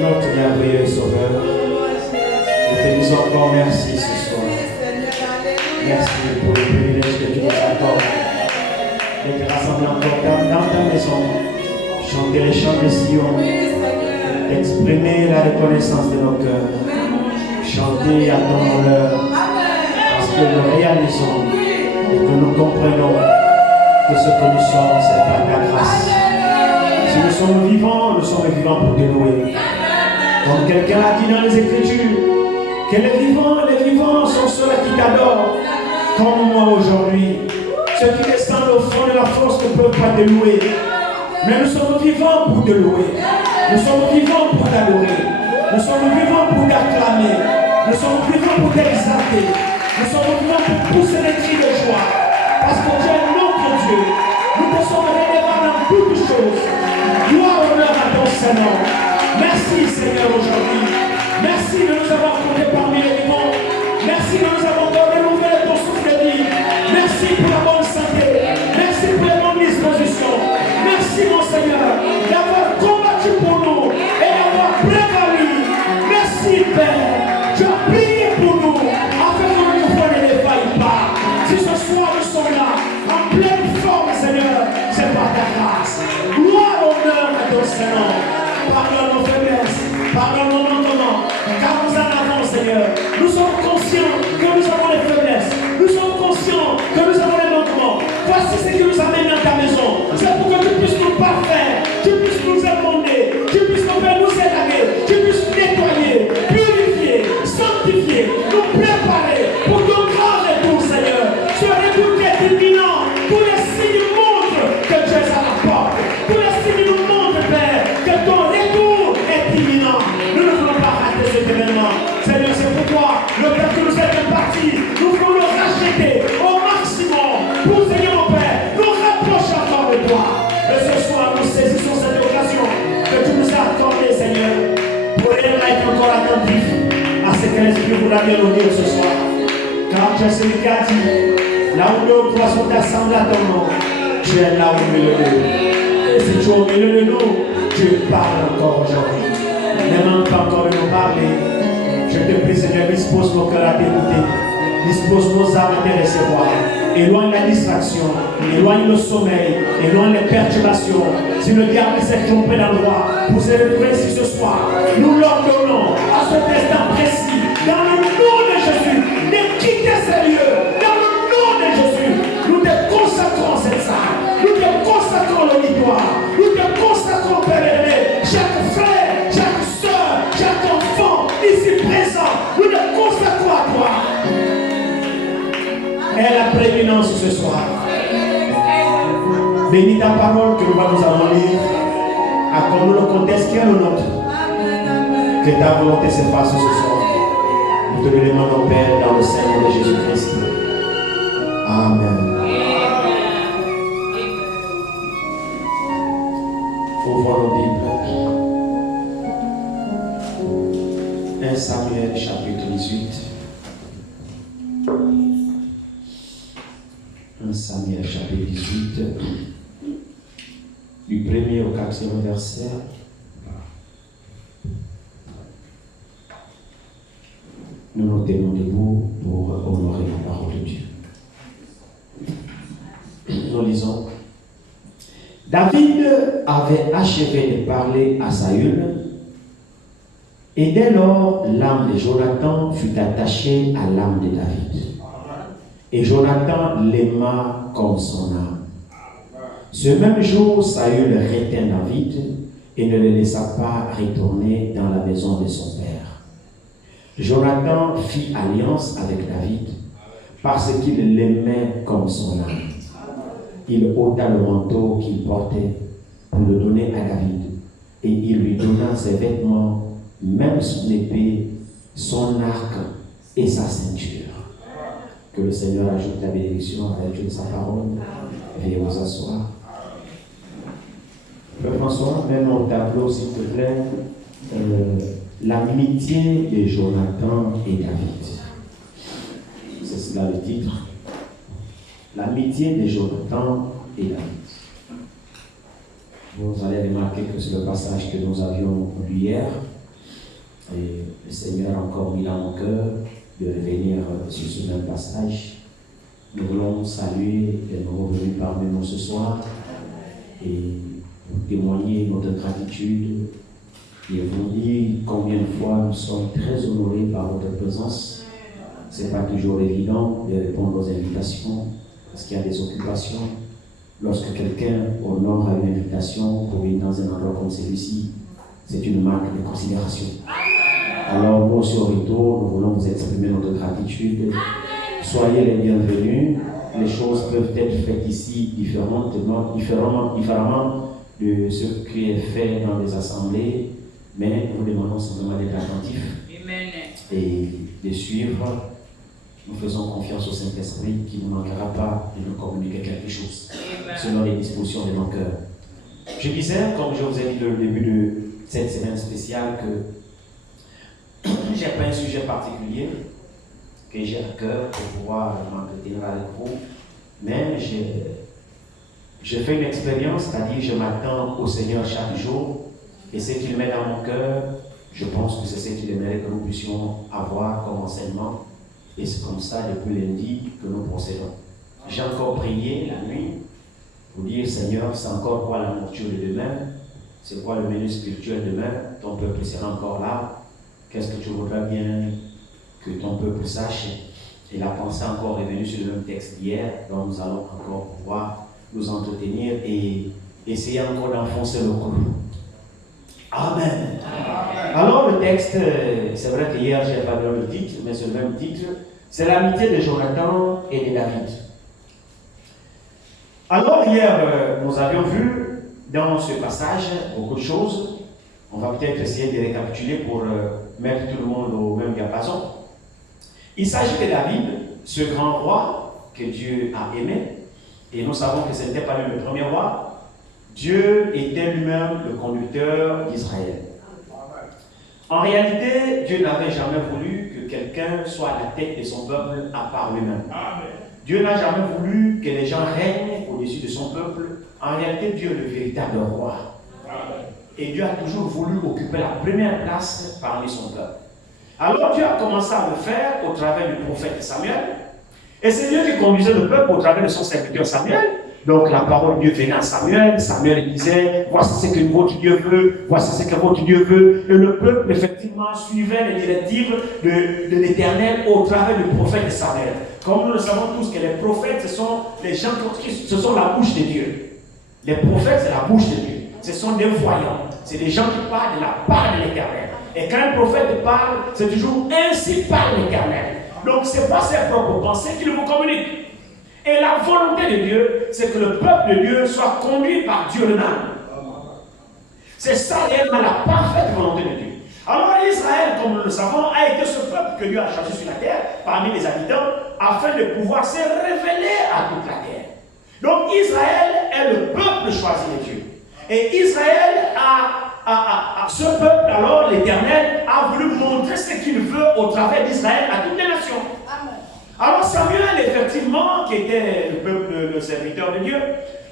Notre merveilleux Sauveur, nous te disons encore merci ce soir. Merci pour le privilège que tu nous accordes d'être rassemblés encore dans ta maison, chanter les chants de Sion, exprimer la reconnaissance de nos cœurs, chanter à ton honneur, parce que nous réalisons et que nous comprenons que ce que nous sommes, c'est par ta grâce. Si nous sommes vivants pour te louer. Comme quelqu'un a dit dans les Écritures, que les vivants sont ceux qui t'adorent, comme moi aujourd'hui. Ceux qui descendent au fond de la force ne peuvent pas te louer. Mais nous sommes vivants pour te louer. Nous sommes vivants pour t'adorer. Nous sommes vivants pour t'acclamer. Nous sommes vivants pour t'exalter. Nous sommes vivants pour pousser des cris de joie. Parce que tu es notre Dieu. Nous te sommes redevables dans toutes choses. Gloire, honneur à ton Seigneur. Merci Seigneur aujourd'hui. Merci de nous avoir compté parmi les vivants. Merci de nous avoir renouvelé ton souffle de vie. Merci pour la bonne santé. Merci pour les bonnes dispositions. Merci mon Seigneur d'avoir combattu pour nous et d'avoir prévalu. Merci Père. Tu as prié pour nous afin que notre foi ne défaille pas. Si ce soir nous sommes là en pleine forme Seigneur, c'est par ta grâce. Gloire, honneur à ton Seigneur. Pardonne nos faiblesses, pardonne nos manquements, car nous en avons, Seigneur. Nous sommes conscients que nous avons les faiblesses. Nous sommes conscients que nous avons les manquements. Voici ce qui nous amène dans ta maison. C'est pour que tu puisses nous parfaire, tu puisses nous amender, tu puisses nous faire nous étaler, tu puisses nous nettoyer, purifier, sanctifier, nous préparer pour ton grand retour, Seigneur. Ce retour qui est imminent. Tous les signes montrent que tu es à la porte. Tous les signes nous montrent, Père, que ton retour est imminent. Nous ne voulons pas rater cet événement. Seigneur, c'est pourquoi le Père que nous êtes imparti, nous voulons le racheter au maximum pour, Seigneur mon Père, nous rapprocher encore de toi. Et ce soir, nous saisissons cette occasion que tu nous as accordée, Seigneur, pour être encore attentif à ce que l'Esprit voudra bien nous dire ce soir. Car tu es celui qui a dit, là où deux ou trois sont assemblés à ton nom, tu es là au milieu de nous. Et si tu es au milieu de nous, tu parles encore aujourd'hui. Ne manque pas encore de nous parler. Je te prie, Seigneur, dispose nos cœurs à t'écouter. Dispose nos âmes à te recevoir. Éloigne la distraction. Éloigne le sommeil. Éloigne les perturbations. Si le diable s'est trompé d'endroit pour se retrouver ici ce soir, nous l'ordonnons à ce instant précis, dans le nom de Jésus, de quitter ces lieux. Dans le nom de Jésus, nous te consacrons cette salle. Nous te consacrons l'auditoire. Nous te consacrons, Père élevé, chaque frère, chaque soeur, chaque enfant ici présent. Nous te consacrons à toi. Et la prééminence ce soir. Bénis ta parole que nous allons lire. Accorde-nous le contexte qui est le nôtre. Que ta volonté se fasse ce soir. Nous te le demandons, Père, dans le Seigneur de Jésus-Christ. Amen. Ouvrons nos Bibles. 1 Samuel chapitre 18. 1 Samuel chapitre 18. Du 1er au 4e verset. Nous nous tenons debout pour honorer la parole de Dieu. Nous lisons. David avait achevé de parler à Saül, et dès lors l'âme de Jonathan fut attachée à l'âme de David. Et Jonathan l'aima comme son âme. Ce même jour, Saül retint David et ne le laissa pas retourner dans la maison de son père. Jonathan fit alliance avec David parce qu'il l'aimait comme son âme. Il ôta le manteau qu'il portait pour le donner à David et il lui donna ses vêtements, même son épée, son arc et sa ceinture. Que le Seigneur ajoute la bénédiction à la lecture de sa parole. Veuillez vous asseoir. Frère François, mets mon tableau s'il te plaît. L'amitié de Jonathan et David. C'est cela le titre. L'amitié de Jonathan et David. Vous allez remarquer que c'est le passage que nous avions lu hier. Et le Seigneur a encore mis dans mon cœur de revenir sur ce même passage. Nous voulons saluer les nouveaux venus parmi nous ce soir et témoigner notre gratitude et vous dire combien de fois nous sommes très honorés par votre présence. Ce n'est pas toujours évident de répondre aux invitations parce qu'il y a des occupations. Lorsque quelqu'un honore à une invitation pour venir dans un endroit comme celui-ci, c'est une marque de considération. Alors, nous, sur Rito, nous voulons vous exprimer notre gratitude. Soyez les bienvenus. Les choses peuvent être faites ici différemment de ce qui est fait dans les assemblées, mais nous demandons simplement d'être attentifs et de suivre. Nous faisons confiance au Saint-Esprit qui ne manquera pas de nous communiquer quelque chose selon les dispositions de nos cœurs. Je disais, comme je vous ai dit au début de cette semaine spéciale, que je n'ai pas un sujet particulier que j'ai à cœur pour pouvoir m'entretenir avec vous, mais je fais une expérience, c'est-à-dire je m'attends au Seigneur chaque jour et ce qu'il met dans mon cœur, je pense que c'est ce qu'il aimerait que nous puissions avoir comme enseignement. Et c'est comme ça, depuis lundi, que nous procédons. J'ai encore prié la nuit pour dire, Seigneur, c'est encore quoi la nourriture de demain? C'est quoi le menu spirituel demain? Ton peuple sera encore là. Qu'est-ce que tu voudrais bien que ton peuple sache? Et la pensée encore est venue sur le même texte d'hier, dont nous allons encore pouvoir nous entretenir et essayer encore d'enfoncer le clou. Amen. Alors le texte, c'est vrai que hier j'ai pas donné le titre, mais c'est le même titre, c'est l'amitié de Jonathan et de David. Alors hier, nous avions vu dans ce passage beaucoup de choses. On va peut-être essayer de récapituler pour mettre tout le monde au même diapason. Il s'agit de David, ce grand roi que Dieu a aimé, et nous savons que ce n'était pas lui le premier roi. Dieu était lui-même le conducteur d'Israël. En réalité, Dieu n'avait jamais voulu que quelqu'un soit à la tête de son peuple à part lui-même. Dieu n'a jamais voulu que les gens règnent au-dessus de son peuple. En réalité, Dieu est le véritable roi. Et Dieu a toujours voulu occuper la première place parmi son peuple. Alors Dieu a commencé à le faire au travers du prophète Samuel. Et c'est Dieu qui conduisait le peuple au travers de son serviteur Samuel. Donc la parole de Dieu venait à Samuel. Samuel disait, voici ce que votre Dieu veut, voici ce que votre Dieu veut. Et le peuple, effectivement, suivait les directives de l'Éternel au travers du prophète Samuel. Comme nous le savons tous que les prophètes, ce sont les gens ce sont la bouche de Dieu. Les prophètes, c'est la bouche de Dieu. Ce sont des voyants. C'est des gens qui parlent de la part de l'Éternel. Et quand un prophète parle, c'est toujours ainsi parle l'Éternel. Donc ce n'est pas ses propres pensées qu'il vous communique. Et la volonté de Dieu, c'est que le peuple de Dieu soit conduit par Dieu lui-même. C'est ça réellement la parfaite volonté de Dieu. Alors Israël, comme nous le savons, a été ce peuple que Dieu a choisi sur la terre, parmi les habitants, afin de pouvoir se révéler à toute la terre. Donc Israël est le peuple choisi de Dieu. Et Israël ce peuple, alors l'Éternel a voulu montrer ce qu'il veut au travers d'Israël à toutes les nations. Alors Samuel, effectivement, qui était le peuple, le serviteur de Dieu,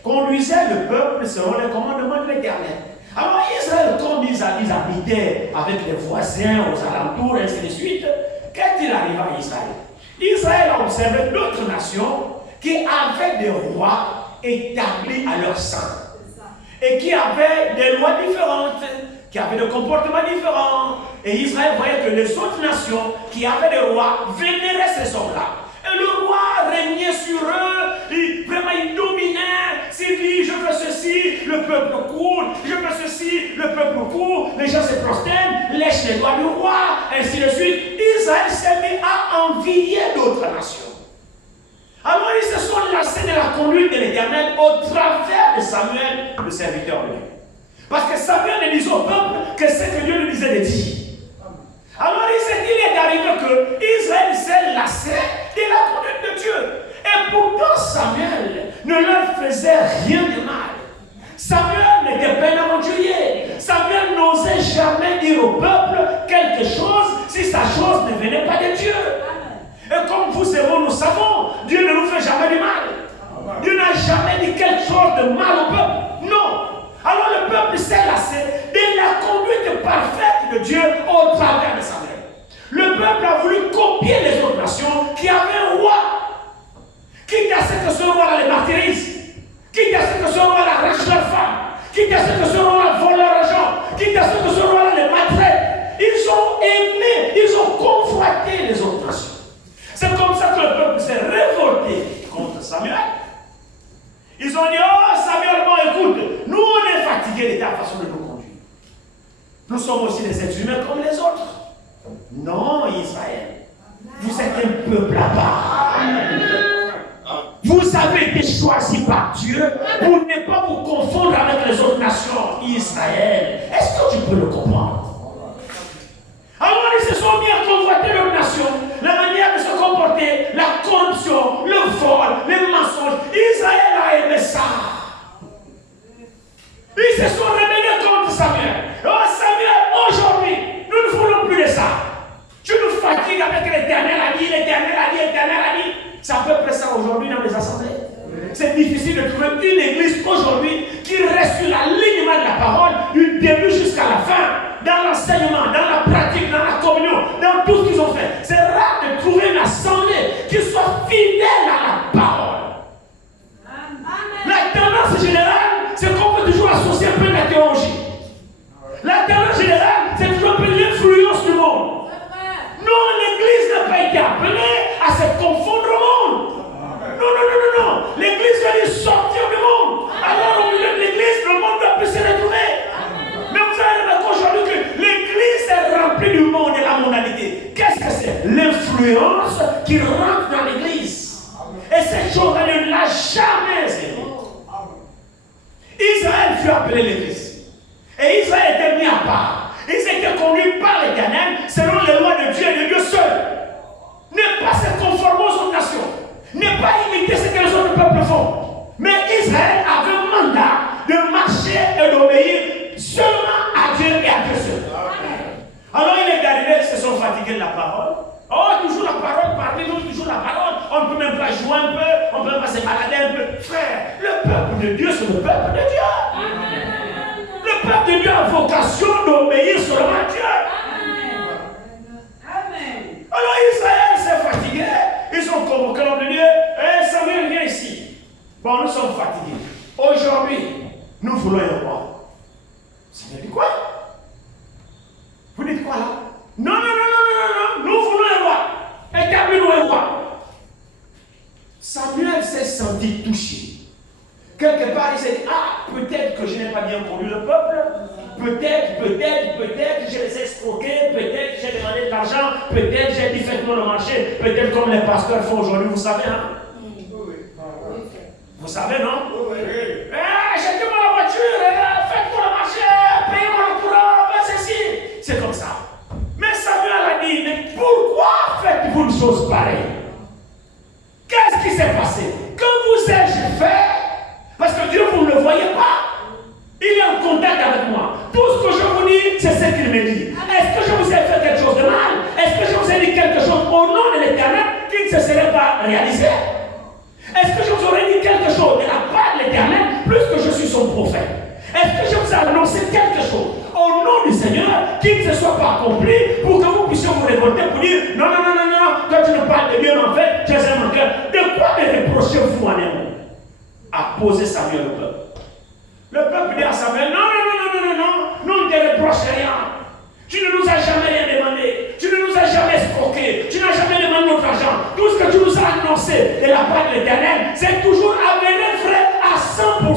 conduisait le peuple selon les commandements de l'Éternel. Alors Israël, comme ils habitaient avec les voisins aux alentours, et ainsi de suite, qu'est-il arrivé à Israël? Israël a observé d'autres nations qui avaient des rois établis à leur sein. Et qui avaient des lois différentes, qui avaient des comportements différents. Et Israël voyait que les autres nations qui avaient des rois vénéraient ces hommes-là. Et le roi régnait sur eux, vraiment il dominait. S'il dit je veux ceci, le peuple court, je veux ceci, le peuple court, les gens se prosternent, lèchent les doigts du roi, ainsi de suite. Israël s'est mis à envier d'autres nations. Alors ils se sont lassés de la conduite de l'Éternel au travers de Samuel, le serviteur de Dieu. Parce que Samuel ne disait au peuple que ce que Dieu lui disait de dire. Alors il est arrivé que Israël s'est lassé de la conduite de Dieu. Et pourtant Samuel ne leur faisait rien de mal. Samuel n'était pas un aventurier. Samuel n'osait jamais dire au peuple quelque chose si sa chose ne venait pas de Dieu. Et comme vous et moi nous savons, Dieu ne nous fait jamais du mal. Dieu n'a jamais dit quelque chose de mal au peuple. Non. Alors le peuple s'est lassé de la conduite parfaite de Dieu au travers peuple a voulu copier les autres nations qui avaient un roi. Quitte à ce que ce roi les martyrise, quitte à ce que ce roi arrache leur femme, quitte à ce que ce roi vole leur argent, quitte à ce que ce roi les maltraite. Ils ont aimé, ils ont convoité les autres nations. C'est comme ça que le peuple s'est révolté contre Samuel. Ils ont dit, oh Samuel, bon écoute, nous on est fatigués de ta façon de nous conduire. Nous sommes aussi des êtres humains comme les autres. Non, Israël, vous êtes un peuple à part. Vous avez été choisi par Dieu pour ne pas vous confondre avec les autres nations. Israël, est-ce que tu peux le comprendre? Alors ils se sont mis à convoiter leur nation, la manière de se comporter, la corruption, le vol, les mensonges. Israël a aimé ça. Ils se sont rebellés contre Samuel. Oh Samuel, aujourd'hui, nous ne voulons plus de ça. Tu nous fatigues avec l'Éternel a dit, l'Éternel a dit, l'Éternel a dit. C'est à peu près ça aujourd'hui dans les assemblées. C'est difficile de trouver une église aujourd'hui qui reste sur l'alignement de la parole du début jusqu'à la fin. Dans l'enseignement, dans la pratique, dans la communion, dans tout ce qu'ils ont fait. C'est rare de trouver une assemblée qui soit fidèle à la parole. Amen. La tendance générale, c'est qu'on peut toujours associer un peu la théologie. La tendance générale, c'est toujours un peu l'influence du monde. Non, l'Église n'a pas été appelée à se confondre au monde. Non. L'Église doit sortir du monde. Alors au milieu de l'Église, le monde doit plus se retrouver. Mais vous allez remarquer aujourd'hui que l'Église est remplie du monde et de la mondanité. Qu'est-ce que c'est? L'influence qui rentre dans l'Église. Et cette chose-là ne l'a jamais aimé. Israël fut appelé l'Église. Et Israël était mis à part. Ils étaient conduits par l'Éternel selon les lois de Dieu et de Dieu seul. Ne pas se conformer aux autres nations. Ne pas imiter ce que les autres peuples font. Mais Israël avait un mandat de marcher et d'obéir seulement à Dieu et à Dieu seul. Alors il est Galilée qui se sont fatigués de la parole. Oh, toujours la parole, parlez-nous toujours la parole. On ne peut même pas jouer un peu, on ne peut même pas se balader un peu. Frère, le peuple de Dieu, c'est le peuple de Dieu. Le peuple de Dieu a vocation d'obéir seulement à Dieu. Alors Israël s'est fatigué. Ils ont convoqué l'homme de Dieu. Eh, Samuel, viens ici. Bon, nous sommes fatigués. Aujourd'hui, nous voulons un roi. Samuel dit quoi? Vous dites quoi là? Non. Nous voulons un roi. Établis-nous un roi. Samuel s'est senti touché. Quelque part, il s'est dit, ah, peut-être que je n'ai pas bien conduit le peuple. Peut-être, je les ai escroqués. Peut-être, j'ai demandé de l'argent. Peut-être, j'ai dit, faites-moi le marché. Peut-être comme les pasteurs font aujourd'hui, vous savez, hein? Vous savez, non? Achetez-moi la voiture, faites-moi le marché, payez-moi le courant, faites ceci. C'est comme ça. Mais Samuel a dit, mais pourquoi faites-vous une chose pareille? Qu'est-ce qui s'est passé? Que vous ai-je fait? Parce que Dieu, vous ne le voyez pas. Il est en contact avec moi. Tout ce que je vous dis, c'est ce qu'il me dit. Est-ce que je vous ai fait quelque chose de mal? Est-ce que je vous ai dit quelque chose au nom de l'Éternel qui ne se serait pas réalisé? Est-ce que je vous aurais dit quelque chose de la part de l'Éternel plus que je suis son prophète? Est-ce que je vous ai annoncé quelque chose au nom du Seigneur qui ne se soit pas accompli pour que vous puissiez vous révolter pour dire non, quand tu nous parles de Dieu, en fait, tu es un cœur. De quoi me reprochez-vous en un mot? A posé Samuel au peuple. Le peuple dit à Samuel, non, nous ne te reprochons rien. Tu ne nous as jamais rien demandé. Tu ne nous as jamais escroqué. Tu n'as jamais demandé notre argent. Tout ce que tu nous as annoncé de la part de l'Éternel, c'est toujours avéré vrai à 100%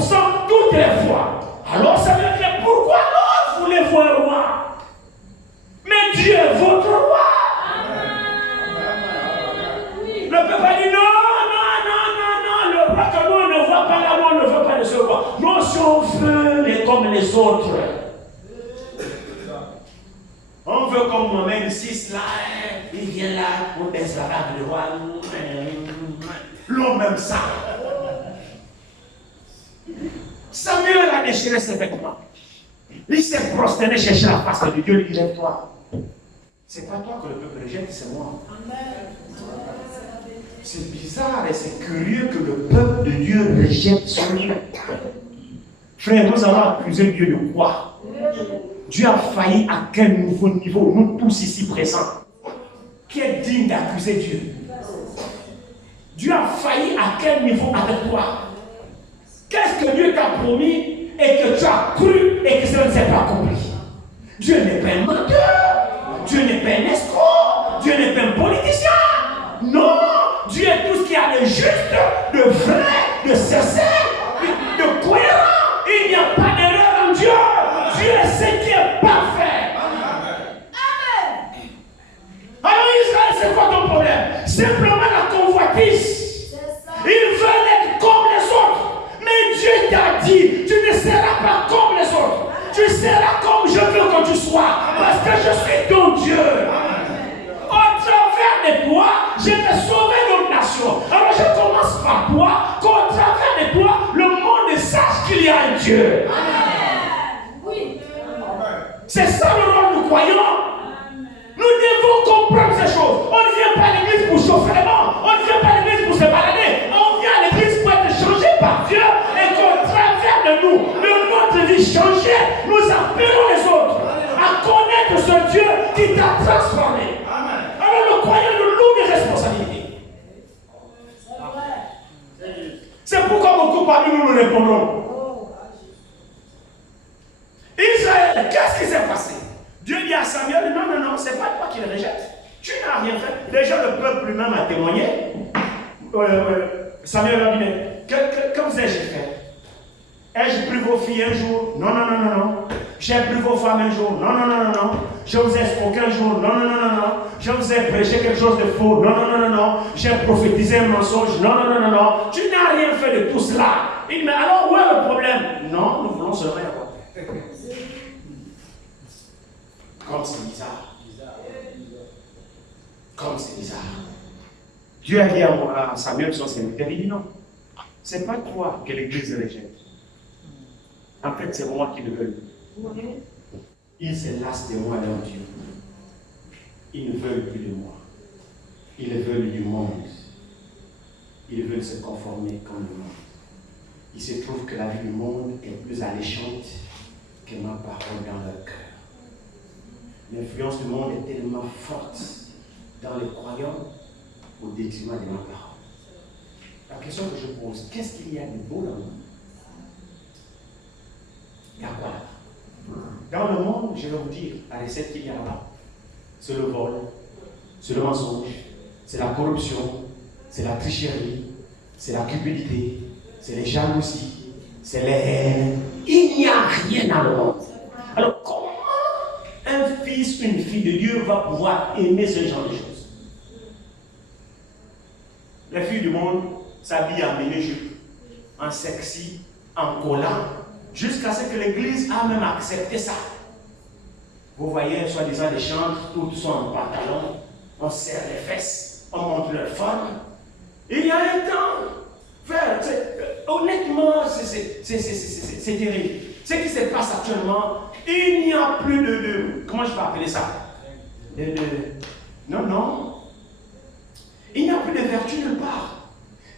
toutes les fois. Alors Samuel dit, pourquoi alors voulez-vous un roi? Mais Dieu est votre roi. Le peuple a dit, non, le roi que nous on ne voit pas là, on ne veut pas de ce roi. Nous, si on veut, mais comme les autres. On veut comme Mohamed VI, là, il vient là, on baisse la bague du roi. L'homme aime ça. Samuel a déchiré ses vêtements. Il s'est prosterné chercher la face de Dieu, il dit, lève-toi. C'est pas toi que le peuple rejette, c'est moi. C'est bizarre et c'est curieux que le peuple de Dieu rejette son Dieu. Frère, nous allons accuser Dieu de quoi? Dieu a failli à quel nouveau niveau? Nous tous ici présents. qui est digne d'accuser Dieu? Dieu a failli à quel niveau avec toi? Qu'est-ce que Dieu t'a promis et que tu as cru et que ça ne s'est pas accompli? Dieu n'est pas un menteur, Dieu n'est pas un escroc, Dieu n'est pas un politicien. Non, Dieu est tout ce qu'il y a de juste, de vrai, de sincère, de cohérent. Il n'y a pas d'erreur en Dieu. Dieu est ce qui est parfait. Amen. Alors Israël, c'est quoi ton problème? Simplement la convoitise. Ils veulent être comme les autres. Mais Dieu t'a dit, tu ne seras pas comme les autres. Tu seras comme je veux que tu sois. Parce que je suis ton Dieu. Au travers de toi, je vais sauver notre nation. Alors je commence par toi, qu'au travers de toi, le monde sache qu'il y a un Dieu. Oui. C'est ça le rôle du croyant. Nous devons comprendre ces choses. On ne vient pas à l'église pour chauffer les bancs. On ne vient pas à l'église pour se balader. On vient à l'église pour être changé par Dieu et qu'au travers de nous, de notre vie changée, nous appelons les autres à connaître ce Dieu qui t'a transformé. Alors le croyant nous loue des responsabilités. C'est pourquoi beaucoup parmi nous répondons. Israël, qu'est-ce qui s'est passé? Dieu dit à Samuel, non, c'est pas toi qui le rejettes. Tu n'as rien fait. Déjà le peuple lui-même a témoigné. Samuel a dit, mais que vous ai-je fait? Ai-je pris vos filles un jour? Non. J'ai pris vos femmes un jour? Non. Je vous ai escroqué un jour? Non. Je vous ai prêché quelque chose de faux? Non. J'ai prophétisé un mensonge? Non. Tu n'as rien fait de tout cela. Il dit, mais alors où est le problème? Non, nous voulons seulement y avoir. Comme c'est bizarre. Comme c'est bizarre. Dieu a dit à Samuel, son serviteur, il dit non. C'est pas toi que l'église rejette. En fait, c'est moi qui le veux. Ils se lassent de moi, leur Dieu. Ils ne veulent plus de moi. Ils veulent du monde. Ils veulent se conformer comme le monde. Il se trouve que la vie du monde est plus alléchante que ma parole dans leur cœur. L'influence du monde est tellement forte dans les croyants au détriment de ma parole. La question que je pose, qu'est-ce qu'il y a de beau dans le monde? Il y a quoi là? Dans le monde, je vais vous dire, la recette qu'il y a là, c'est le vol, c'est le mensonge, c'est la corruption, c'est la tricherie, c'est la cupidité, c'est les jalousies, c'est les haines. Il n'y a rien dans le monde. Alors comment un fils, une fille de Dieu va pouvoir aimer ce genre de choses? Les filles du monde s'habillent en mini-jupe, en sexy, en collant, jusqu'à ce que l'Église a même accepté ça. Vous voyez, soi-disant, des chantres, toutes sont en pantalon, on serre les fesses, on montre leur forme. Il y a un temps, honnêtement, c'est terrible. Ce qui se passe actuellement, il n'y a plus de comment je peux appeler ça? Non. Il n'y a plus de vertu nulle part.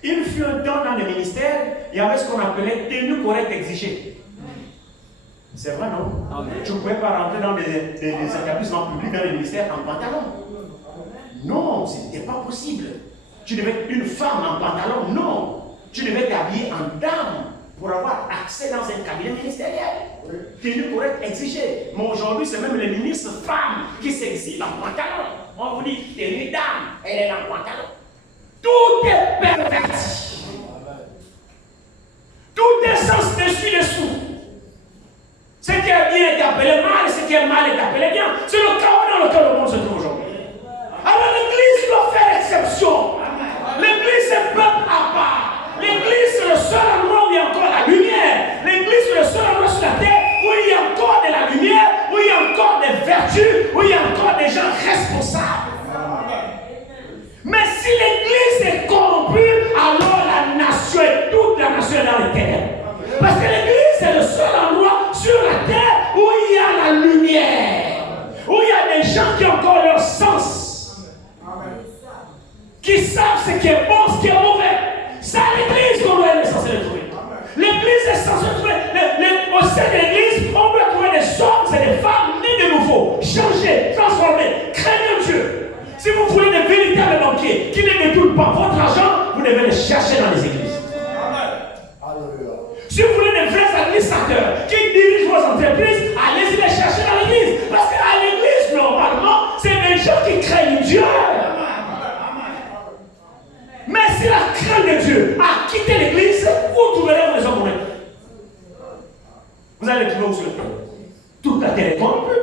Il fut un temps dans les ministères, il y avait ce qu'on appelait tenue correcte exigée. C'est vrai, non? Amen. Tu ne pouvais pas rentrer dans des établissements publics, dans les ministères en pantalon. Non, ce n'était pas possible. Tu devais être une femme en pantalon, non. Tu devais t'habiller en dame pour avoir accès dans un cabinet ministériel. Tenue correcte exigée. Mais aujourd'hui, c'est même les ministres femmes qui s'exilent en pantalon. On vous dit, tenue dame, elle est en pantalon. Tout est perverti. Tout est sens dessus-dessous. Ce qui est bien est appelé mal, ce qui est mal est appelé bien. C'est le chaos dans lequel le monde se trouve aujourd'hui. Alors l'Église doit faire exception. L'Église c'est peuple à part. L'Église c'est le seul endroit où il y a encore la lumière. L'Église c'est le seul endroit sur la terre où il y a encore de la lumière, où il y a encore des vertus, où il y a encore des gens responsables. Mais si l'Église est corrompue, alors la nation et toute la nation est dans les ténèbres. Parce que l'Église c'est le seul endroit sur la terre où il y a la lumière, où il y a des gens qui ont encore leur sens, qui savent ce qui est bon, ce qui est mauvais. C'est à l'Église qu'on doit être censé le trouver. L'Église est censée trouver, au sein de l'Église, on doit trouver des hommes et des femmes nés de nouveau, changés, transformés, craignant Dieu. Si vous voulez chercher dans les églises. Si vous voulez des vrais administrateurs qui dirigent vos entreprises, allez-y les chercher dans l'église. Parce qu'à l'église, normalement, c'est des gens qui craignent Dieu. Mais si la crainte de Dieu a quitté l'église, où trouverez-vous les hommes honnêtes? Vous allez trouver où sur le terre? Toute la terre est corrompue.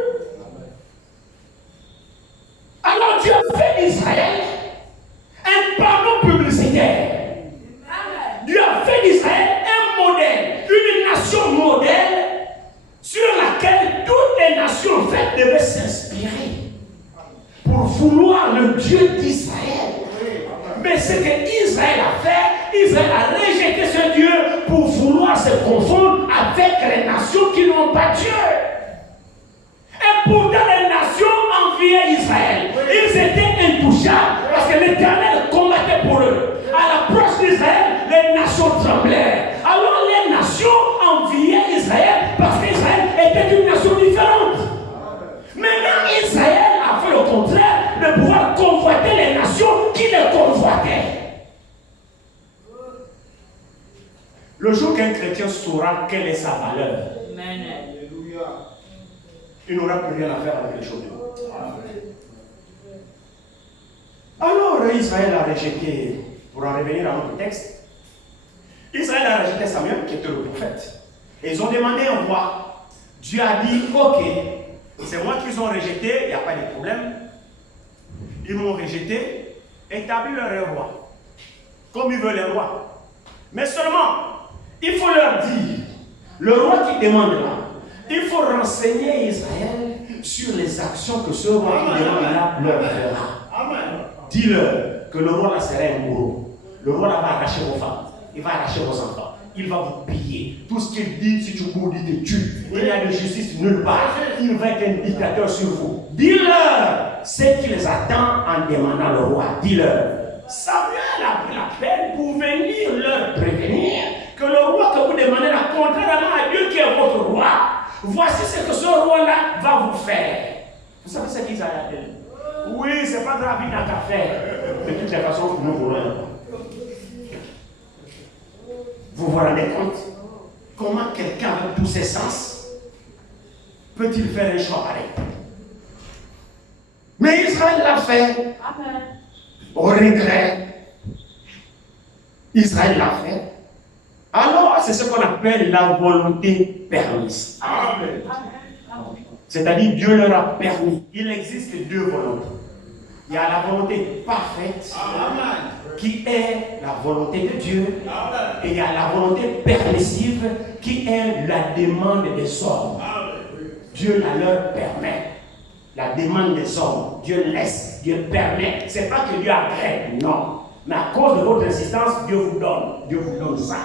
Alors Dieu a fait d'Israël un pardon publicitaire. Dieu a fait d'Israël un modèle, une nation modèle sur laquelle toutes les nations faites devaient s'inspirer pour vouloir le Dieu d'Israël. Mais ce que Israël a fait, Israël a rejeté ce Dieu pour vouloir se confondre avec les nations qui n'ont pas Dieu. Et pourtant les nations enviaient Israël. Ils étaient intouchables parce que l'Éternel combattait pour eux. À l'approche d'Israël, les nations tremblaient. Alors les nations enviaient Israël parce qu'Israël était une nation différente. Maintenant Israël a fait le contraire de pouvoir convoiter les nations qui les convoitaient. Le jour qu'un chrétien saura quelle est sa valeur, il n'aura plus rien à faire avec les choses de Dieu. Alors Israël a rejeté, pour en revenir à notre texte, Israël a rejeté Samuel qui était le prophète. Et ils ont demandé un roi. Dieu a dit, ok, c'est moi qu'ils ont rejeté, il n'y a pas de problème. Ils m'ont rejeté, établis leur roi, comme ils veulent les rois. Mais seulement, il faut leur dire, le roi qui demande là, il faut renseigner Israël sur les actions que ce roi qui demande là leur fera. Dis-leur que le roi là serait un bourreau. Le roi là va arracher vos femmes, il va arracher vos enfants, il va vous piller. Tout ce qu'il dit, si tu bourres, il te tue. Il n'y a de justice nulle part. Il va être un dictateur sur vous. Dis-leur ce qui les attend en demandant le roi. Dis-leur. Samuel a pris la peine pour venir leur prévenir que le roi que vous demandez là, contrairement à Dieu qui est votre roi, voici ce que ce roi-là va vous faire. Vous savez ce qu'ils a dit? Oui, c'est pas grave, il n'a qu'à faire. De toutes les façons, nous voulons. Vous vous rendez compte? Comment quelqu'un avec tous ses sens peut-il faire un choix pareil? Mais Israël l'a fait. Amen. Au regret. Israël l'a fait. Alors, c'est ce qu'on appelle la volonté permise. Amen. C'est-à-dire, Dieu leur a permis. Il existe deux volontés. Il y a la volonté parfaite, Amen, qui est la volonté de Dieu. Amen. Et il y a la volonté permissive, qui est la demande des hommes. Amen. Dieu la leur permet. La demande des hommes. Dieu laisse, Dieu permet. Ce n'est pas que Dieu agrée, non. Mais à cause de votre insistance, Dieu vous donne. Dieu vous donne ça.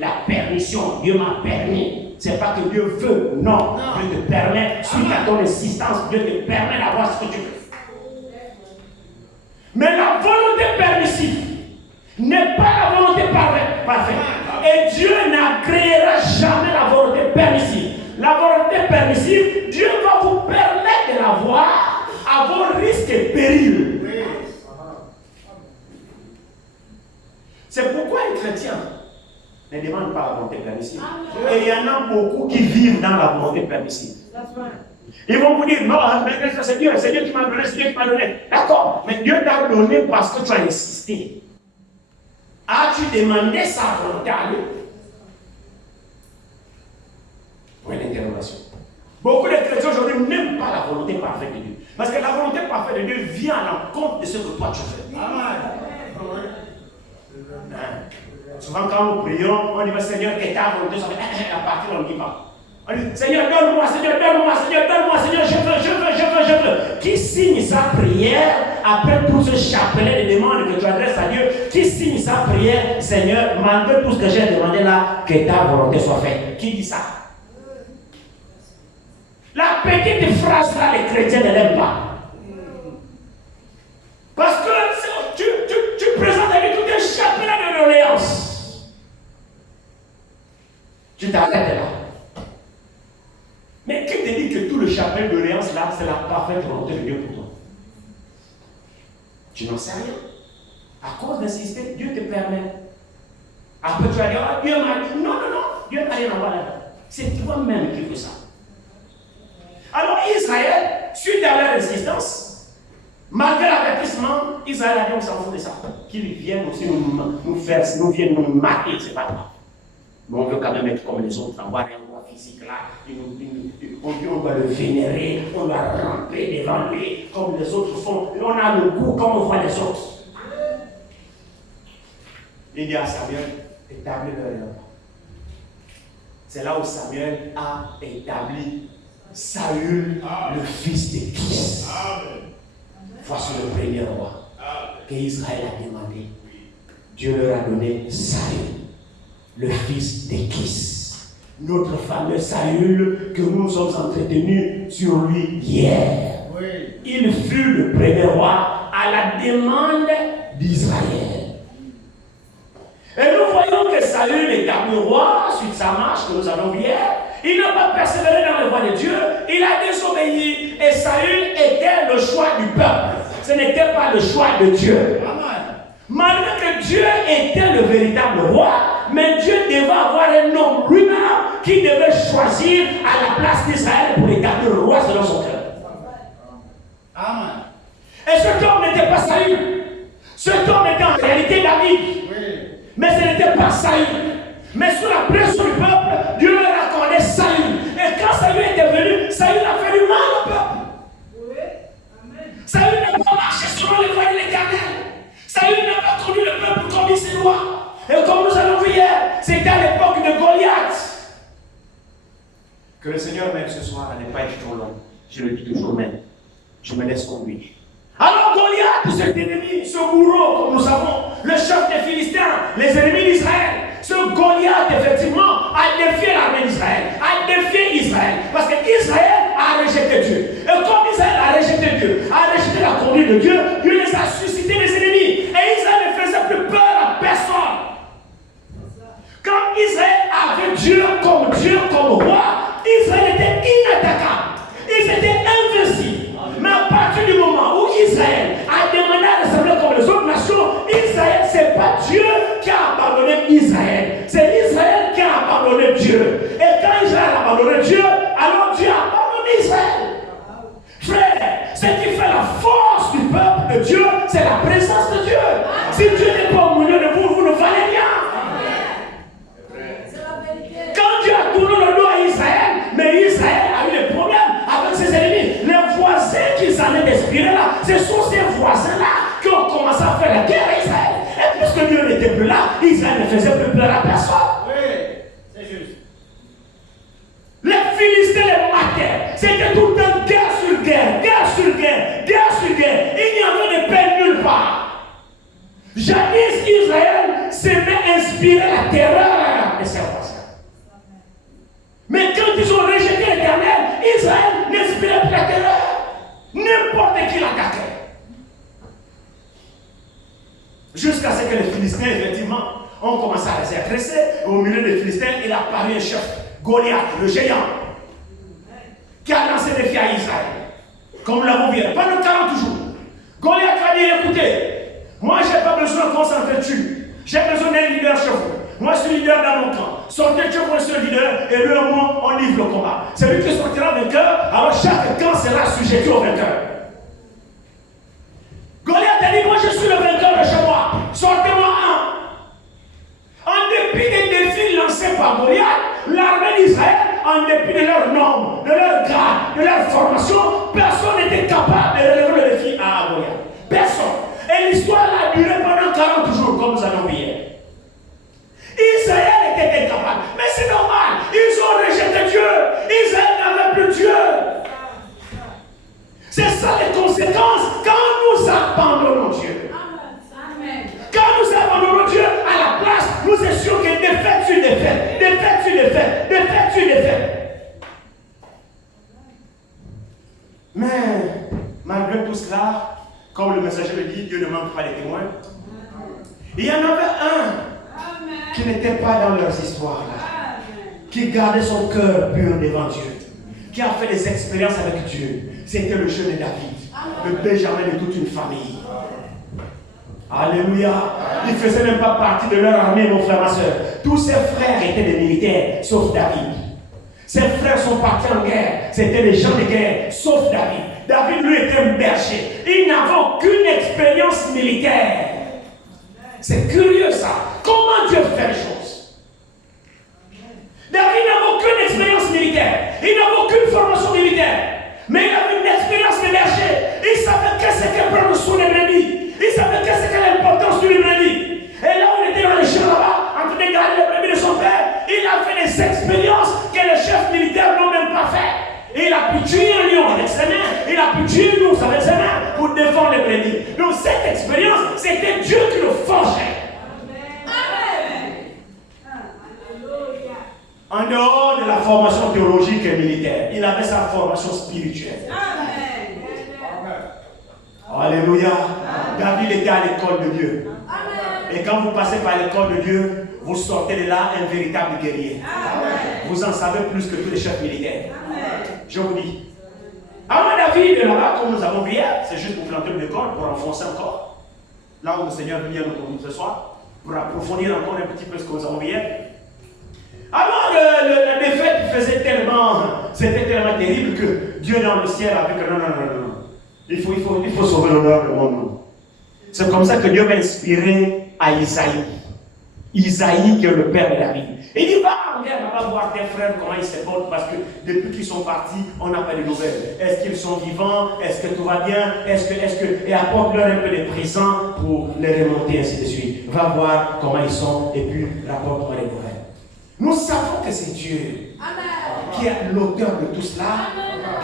La permission, Dieu m'a permis. Ce n'est pas que Dieu veut, non. Dieu te permet, suite à ton insistance, Dieu te permet d'avoir ce que tu veux. Mais la volonté permissive n'est pas la volonté parfaite. Et Dieu n'agréera jamais la volonté permissive. La volonté permissive, Dieu va vous permettre de l'avoir à vos risques et périls. C'est pourquoi un chrétien ne demande pas la volonté permissive. Et il y en a beaucoup qui vivent dans la volonté permissive. Ils vont vous dire, non, c'est Dieu qui m'a donné, c'est Dieu qui m'a donné. D'accord, mais Dieu t'a donné parce que tu as insisté. As-tu demandé sa volonté à lui? Point d'interrogation. Beaucoup de chrétiens aujourd'hui n'aiment pas la volonté parfaite de Dieu. Parce que la volonté parfaite de Dieu vient à l'encontre de ce que toi tu fais. Amen. Souvent quand nous prions, on dit, Seigneur, que ta volonté soit faite. À partir on ne dit pas. On dit, Seigneur, donne-moi, Seigneur, donne-moi, Seigneur, donne-moi, Seigneur, je veux. Qui signe sa prière après tout ce chapelet de demandes que tu adresses à Dieu? Qui signe sa prière? Seigneur, malgré tout ce que j'ai demandé là, que ta volonté soit faite. Qui dit ça? La petite phrase là, les chrétiens ne l'aiment pas. Parce que tu présentes avec tout un chapelet de doléances. Tu t'arrêtes là. Mais qui te dit que tout le chapelet de doléances là, c'est la parfaite volonté de Dieu pour toi? Tu n'en sais rien. À cause d'insister, Dieu te permet. Après tu vas dire, ah, Dieu m'a dit, non, Dieu n'a rien à voir là-dedans. C'est toi-même qui fais ça. Alors Israël, suite à la résistance, malgré l'avertissement, Israël a dit, on s'en fout de ça. Qu'ils viennent aussi nous faire, nous viennent nous mater, c'est pas grave. Mais on veut quand même être comme les autres, avoir un roi physique là, on doit le vénérer, on doit ramper devant lui, comme les autres font, et on a le goût comme on voit les autres. Il dit à Samuel, établis le roi. C'est là où Samuel a établi Saül, le fils de Kis. Voici le premier roi que Israël a demandé. Dieu leur a donné Saül, le fils de Kis. Notre fameux Saül que nous sommes entretenus sur lui hier. Il fut le premier roi à la demande d'Israël. Et nous voyons que Saül établi roi suite à sa marche que nous avons vu hier. Il n'a pas persévéré dans la voie de Dieu, il a désobéi. Et Saül était le choix du peuple. Ce n'était pas le choix de Dieu. Malgré que Dieu était le véritable roi, mais Dieu devait avoir un homme lui-même qui devait choisir à la place d'Israël pour établir le roi selon son cœur. Amen. Et cet homme n'était pas Saül. Cet homme était en réalité David. Mais ce n'était pas Saül. Mais sous la pression du peuple, Dieu leur a accordé Saül. Et quand Saül était venu, Saül a fait du mal au peuple. Saül n'a pas marché selon les voies de l'Éternel. Saül n'a pas conduit le peuple comme il se doit. Et comme nous avons vu hier, c'était à l'époque de Goliath. Que le Seigneur même ce soir n'est pas être trop long. Je le dis toujours même. Je me laisse conduire. Alors Goliath, cet ennemi, ce bourreau, comme nous savons, le chef des Philistins, les ennemis d'Israël, ce Goliath, effectivement, a défié l'armée d'Israël, a défié Israël, parce qu'Israël a rejeté Dieu. Et comme Israël a rejeté Dieu, a rejeté la conduite de Dieu, Dieu les a suscité des ennemis. Et Israël ne faisait plus peur à personne. Quand Israël avait Dieu comme roi, Israël était inattaquable. Ils étaient invincibles. Mais à partir du moment où Israël a demandé à ressembler comme les autres nations, Israël, ce n'est pas Dieu qui a abandonné Israël. C'est Israël qui a abandonné Dieu. Et quand Israël a abandonné Dieu, alors Dieu a abandonné Israël. Frère, ce qui fait la force du peuple de Dieu, c'est la présence de Dieu. Si Dieu n'est pas au milieu de vous, vous ne valez rien. Quand Dieu a tourné le dos à Israël, mais Israël a eu des problèmes avec ses ennemis. Les voisins qui s'en est inspiré là, ce sont ces voisins-là qui ont commencé à faire la guerre à Israël. Et puisque Dieu n'était plus là, Israël ne faisait plus peur à personne. Oui, c'est juste. Les Philistins les mataient. C'était tout le temps guerre sur guerre, guerre sur guerre, guerre sur guerre. Il n'y avait de paix nulle part. Jadis, Israël s'aimait inspirer la terreur de ses voisins. Mais quand ils ont rejeté l'Éternel, Israël n'inspirait plus la terreur. N'importe qui l'attaquait. Jusqu'à ce que les Philistins, effectivement, ont commencé à les agresser. Au milieu des Philistins, il a apparu un chef, Goliath, le géant, qui a lancé des défi à Israël. Comme nous l'avons vu, pendant 40 jours. Goliath a dit, écoutez, moi je n'ai pas besoin qu'on s'entretue. J'ai besoin d'un leader chez vous. Moi, je suis leader dans mon camp. Sortez Dieu pour ce leader et lui et moi, on livre le combat. C'est lui qui sortira vainqueur, alors chaque camp sera sujeté au vainqueur. Goliath a dit, moi je suis le vainqueur de chez moi. Sortez-moi un. En dépit des défis lancés par Goliath, l'armée d'Israël, en dépit de leur nombre, de leur grade, de leur formation, personne n'était capable de relever le défi à Goliath. Personne. Et l'histoire a duré pendant 40 jours, comme nous allons vu hier. Israël était incapable. Mais c'est normal. Ils ont rejeté Dieu. Israël n'avait plus Dieu. C'est ça les conséquences quand nous abandonnons Dieu. Amen. Quand nous abandonnons Dieu, à la place, nous étions que défaite sur défaite, défaite sur défaite, défaite sur défaite. Mais malgré tout cela, comme le messager le dit, Dieu ne manque pas les témoins. Il y en avait un qui n'était pas dans leurs histoires là, qui gardait son cœur pur devant Dieu, qui a fait des expériences avec Dieu. C'était le jeune David, le Benjamin de toute une famille. Alléluia. Il ne faisait même pas partie de leur armée, mon frère, ma soeur. Tous ses frères étaient des militaires, sauf David. Ses frères sont partis en guerre. C'était des gens de guerre, sauf David. David, lui, était un berger. Il n'avait aucune expérience militaire. C'est curieux, ça. Comment Dieu fait les choses? David n'avait aucune expérience militaire. Il n'avait aucune formation militaire. Mais il avait une expérience de berger. Il savait qu'est-ce qu'est prendre soin des brebis. Il savait qu'est-ce qu'est l'importance d'une brebis. Et là où il était dans les champs là-bas, en train de garder les brebis de son père, il a fait des expériences que les chefs militaires n'ont même pas fait. Et il a pu tuer un lion avec ses mains. Il a pu tuer une ours avec ses mains pour défendre les brebis. Donc cette expérience, c'était Dieu qui le forgeait. En dehors de la formation théologique et militaire, il avait sa formation spirituelle. Amen. Alléluia. David était à l'école de Dieu. Amen. Et quand vous passez par l'école de Dieu, vous sortez de là un véritable guerrier. Amen. Vous en savez plus que tous les chefs militaires. Amen. Je vous dis. Avant David est là-bas, comme nous avons vu hier, c'est juste pour planter une école, pour enfoncer encore. Là où le Seigneur vient nous conduire ce soir, pour approfondir encore un petit peu ce que nous avons vu hier. Alors la défaite c'était tellement terrible que Dieu dans le ciel a vu que non. Il faut sauver l'honneur du monde. C'est comme ça que Dieu va inspirer à Isaïe. Isaïe qui est le père de David. Il dit, va en guerre, va voir tes frères comment ils se portent parce que depuis qu'ils sont partis, on n'a pas de nouvelles. Est-ce qu'ils sont vivants? Est-ce que tout va bien? Et apporte-leur un peu de présents pour les remonter, ainsi de suite. Va voir comment ils sont et puis rapporte-moi les nouvelles. Nous savons que c'est Dieu qui est l'auteur de tout cela.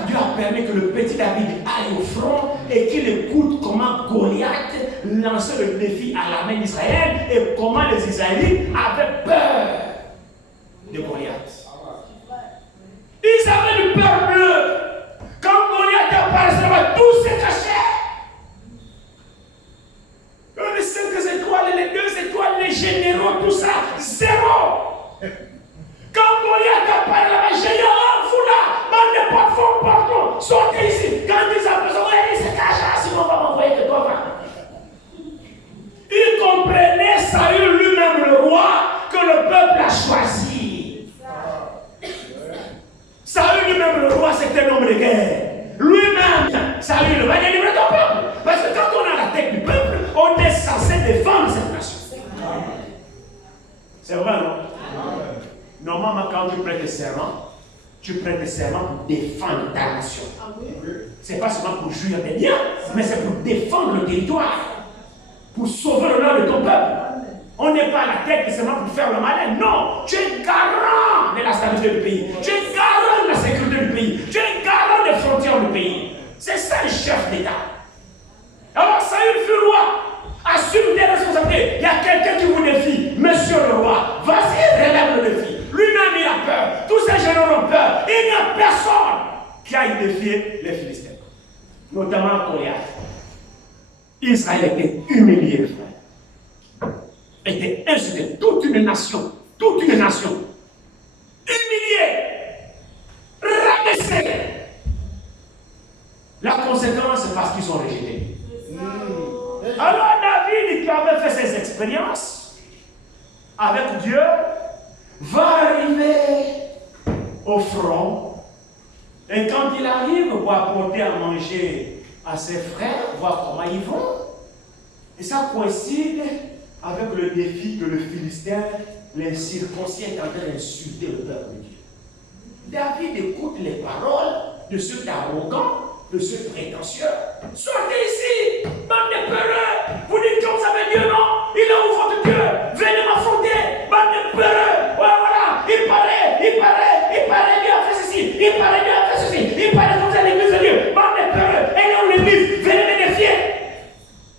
Dieu a permis que le petit David aille au front et qu'il écoute comment Goliath lançait le défi à l'armée d'Israël et comment les Israélites avaient peur de Goliath. Ils avaient une peur bleue. Quand Goliath apparaissait, tout se cachait. Les 5 étoiles, les 2 étoiles, les généraux, tout ça, zéro. Quand Goliath apparaît là-bas, j'ai dit, oh, vous là, bande de parfums, pardon, sortez ici. Quand ils apparaissent, il se cache, sinon on va m'envoyer de toi. Il comprenait, Saül lui-même, le roi, que le peuple a choisi. Saül lui-même, le roi, c'était un homme de guerre. Lui-même, Saül va délivrer ton peuple. Parce que quand on a la tête du peuple, on est censé défendre cette nation. C'est vrai, non? Normalement, quand tu prêtes serment, tu prêtes serment pour défendre ta nation. Ce n'est pas seulement pour jouir des biens, mais c'est pour défendre le territoire, pour sauver l'honneur de ton peuple. On n'est pas à la tête seulement pour faire le malin. Non, tu es garant de la stabilité du pays. Tu es garant de la sécurité du pays. Tu es garant des frontières du pays. C'est ça le chef d'État. Alors, Saül fut roi. Assume tes responsabilités. Il y a quelqu'un qui vous défie. Monsieur le roi, vas-y, relève le défi. Lui-même, il a peur. Tous ces généraux ont peur. Il n'y a personne qui aille défier les Philistins. Notamment Goliath. Israël était humilié, frère. Était insulté. Toute une nation. Humiliée. Rabaissée. La conséquence, c'est parce qu'ils sont rejetés. Alors David, qui avait fait ses expériences avec Dieu, va arriver au front. Et quand il arrive pour apporter à manger à ses frères, voir comment ils vont, et ça coïncide avec le défi que le Philistin, les circoncis, est en train d'insulter le peuple de Dieu. David écoute les paroles de ceux arrogants, de ceux prétentieux. Sortez ici, bande de peureux. Vous dites que vous avez Dieu, non? Il est où votre Dieu? Venez m'affronter, bande de peureux. Voilà, il paraît, Dieu a fait ceci, il paraît, Dieu a fait ceci, il paraît comme ça l'église de Dieu, bande de peureux. Et là où l'église, venez me défier.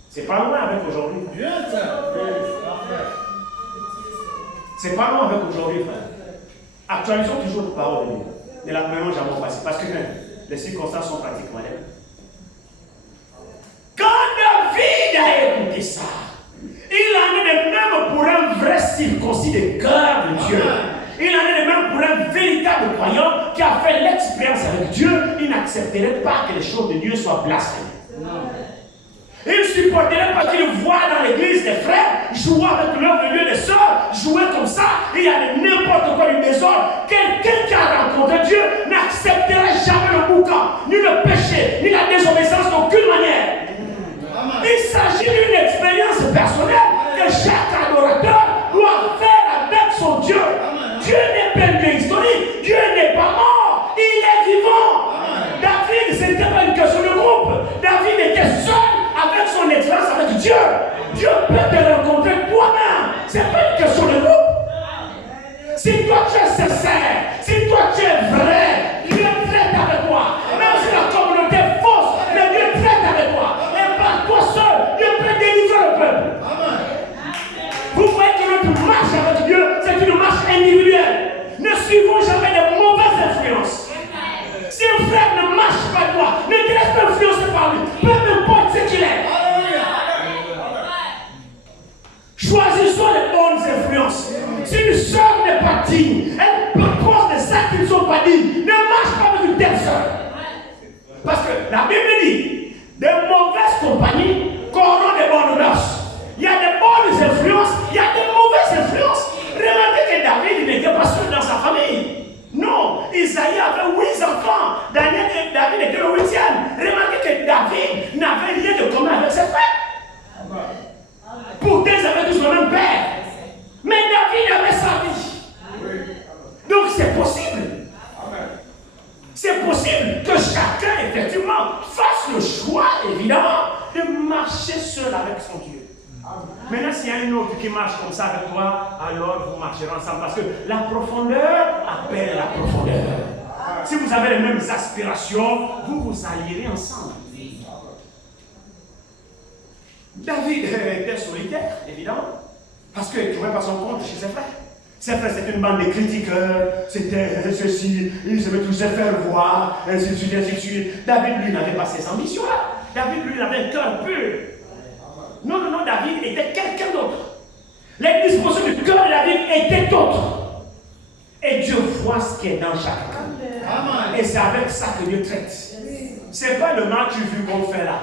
C'est pas loin avec aujourd'hui. C'est pas loin avec aujourd'hui, frère. Actualisons toujours nos paroles de Dieu. Ne la prenons jamais au passé, parce que les circonstances sont pratiquement les mêmes. Quand David a écouté ça, il en est de même pour un vrai circoncis de cœur de Dieu. Il en est de même pour un véritable croyant qui a fait l'expérience avec Dieu. Il n'accepterait pas que les choses de Dieu soient blasphémées. Il ne supporterait pas qu'il voit dans l'église des frères jouer avec l'homme de Dieu, les sœurs, jouer comme ça. Il y a n'importe quoi du désordre. Quelqu'un qui a rencontré Dieu n'acceptera jamais le boucan, ni le péché, ni la désobéissance d'aucune manière. Il s'agit d'une expérience personnelle que chaque adorateur doit faire avec son Dieu. Dieu n'est pas une historique, Dieu n'est pas mort, il est vivant. David, ce n'était pas une question de groupe. David était seul avec son expérience avec Dieu. Dieu peut te rencontrer toi-même. Ce n'est pas une question de groupe. Si toi tu es sincère, si toi tu es vrai, Dieu traite avec toi. Même si la communauté est fausse, mais Dieu traite avec toi. Et par toi seul, Dieu peut délivrer le peuple. Vous voyez que notre marche avec Dieu, c'est une marche individuelle. Ne suivons jamais de mauvaises influences. Si un frère ne marche pas avec toi, ne te laisse pas influencer par lui, peu importe ce qu'il est. Choisissons les bonnes influences. Si une soeur n'est pas digne, elle propose des actes qui ne sont pas dignes, ne marche pas avec une telle soeur. Parce que la Bible dit, de mauvaises compagnies corrompent des bonnes mœurs. Il y a des bonnes influences, il y a des mauvaises influences. Remarquez que David n'était pas seul dans sa famille. Non, Isaïe avait 8 enfants. David était le 8e. Remarquez que David n'avait rien de commun avec ses frères. Pourtant, ils avaient tous le même père. Mais David avait sa vie. Donc c'est possible. C'est possible que chacun, effectivement, fasse le choix, évidemment, de marcher seul avec son Dieu. Maintenant, s'il y a une autre qui marche comme ça avec toi, alors vous marcherez ensemble. Parce que la profondeur appelle la profondeur. Si vous avez les mêmes aspirations, vous vous allierez ensemble. David était solitaire, évidemment. Parce qu'il ne trouvait pas son compte chez ses frères. Ses frères, c'était une bande de critiqueurs. C'était ceci, ils aimaient tous se faire voir, ainsi de suite, ainsi de suite. David, lui, n'avait pas ces ambitions-là. David, lui, avait un cœur pur. Non, David était quelqu'un d'autre. Les dispositions du cœur de David étaient autres. Et Dieu voit ce qui est dans chacun. Et c'est avec ça que Dieu traite. Ce n'est pas le match vu qu'on fait là.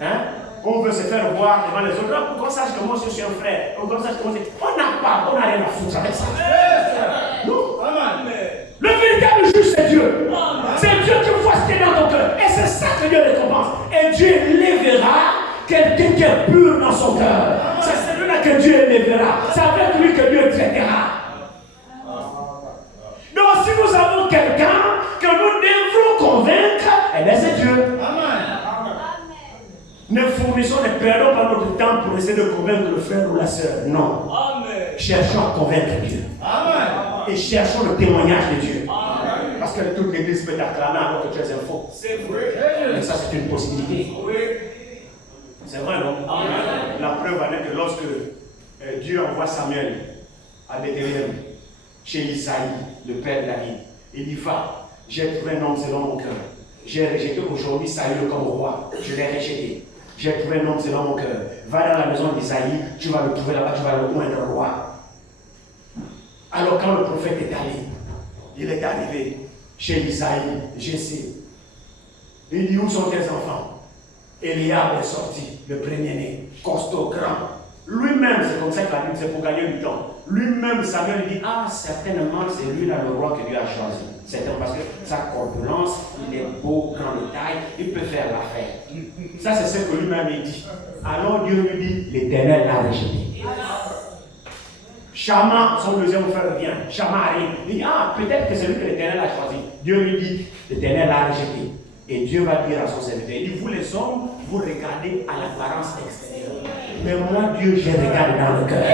Hein? On veut se faire voir devant les autres. Pour qu'on sache que moi je suis un frère. Pour qu'on sache que moi on n'a rien à foutre avec ça. Non. Le véritable juge, c'est Dieu. C'est Dieu qui voit ce qui est dans ton cœur. Et c'est ça que Dieu récompense. Et Dieu élèvera quelqu'un qui est pur dans son cœur. C'est celui-là que Dieu élèvera. C'est avec lui que Dieu traitera. Donc si nous avons quelqu'un que nous devons convaincre, eh bien c'est Dieu. Ne fournissons, ne perdons pas notre temps pour essayer de convaincre le frère ou la sœur. Non. Cherchons à convaincre Dieu. Et cherchons le témoignage de Dieu. Parce que toute l'église peut t'acclamer alors que tu es un faux. C'est vrai. Mais ça, c'est une possibilité. C'est vrai, non? La preuve en est que lorsque Dieu envoie Samuel à Bethléem, chez Isaïe, le père de David, il dit, va, j'ai trouvé un homme selon mon cœur. J'ai rejeté aujourd'hui Saül comme roi. Je l'ai rejeté. J'ai trouvé un homme selon mon cœur. Va dans la maison d'Isaïe, tu vas le trouver là-bas, tu vas le oindre roi. Alors quand le prophète est allé, il est arrivé chez Isaïe, Jessé. Il dit, où sont tes enfants? Eliab est sorti, le premier-né, costaud, grand. Lui-même, c'est comme ça que la Bible, c'est pour gagner du temps. Lui-même, Samuel dit, ah, certainement, c'est lui là le roi que Dieu a choisi. C'est parce que sa corpulence, il est beau, grand de taille, il peut faire l'affaire. Ça, c'est ce que lui-même dit. Alors Dieu lui dit, l'Éternel l'a rejeté. Shama, son deuxième frère vient. Shama arrive. Il dit, ah, peut-être que c'est lui que l'Éternel a choisi. Dieu lui dit, l'Éternel l'a rejeté. Et Dieu va dire à son serviteur, il dit, vous les hommes, vous regardez à l'apparence extérieure. Mais moi, Dieu, je regarde dans le cœur.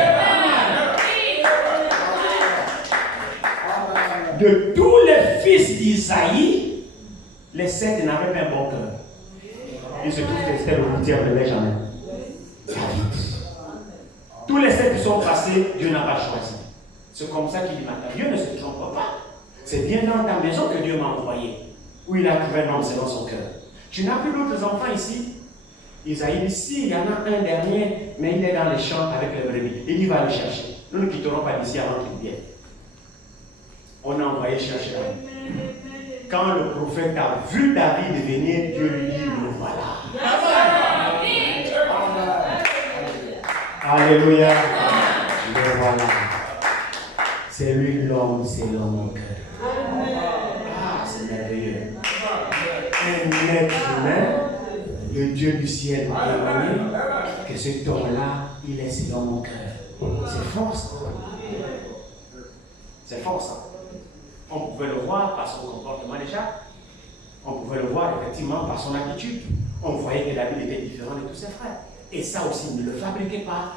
De tous les fils d'Isaïe, les 7 n'avaient pas un bon cœur. Il se trouve que c'était le 8e de Benjamin. Tous les 7 qui sont passés, Dieu n'a pas choisi. C'est comme ça qu'il dit maintenant, Dieu ne se trompe pas. C'est bien dans ta maison que Dieu m'a envoyé, où il a trouvé un homme selon son cœur. Tu n'as plus d'autres enfants ici. Isaïe dit, si, il y en a un dernier, mais il est dans les champs avec les brebis. Il va le chercher. Nous ne quitterons pas d'ici avant qu'il vienne. On a envoyé chercher un. Quand le prophète a vu David venir, Dieu lui dit, le voilà. Alléluia. Le voilà. C'est lui l'homme, c'est l'homme au cœur. Ah, c'est merveilleux. Un être humain, le Dieu du ciel a donné que cet homme-là, il est selon mon cœur. C'est fort ça. C'est fort ça. On pouvait le voir par son comportement déjà. On pouvait le voir effectivement par son attitude. On voyait que David était différent de tous ses frères. Et ça aussi, ne le fabriquez pas.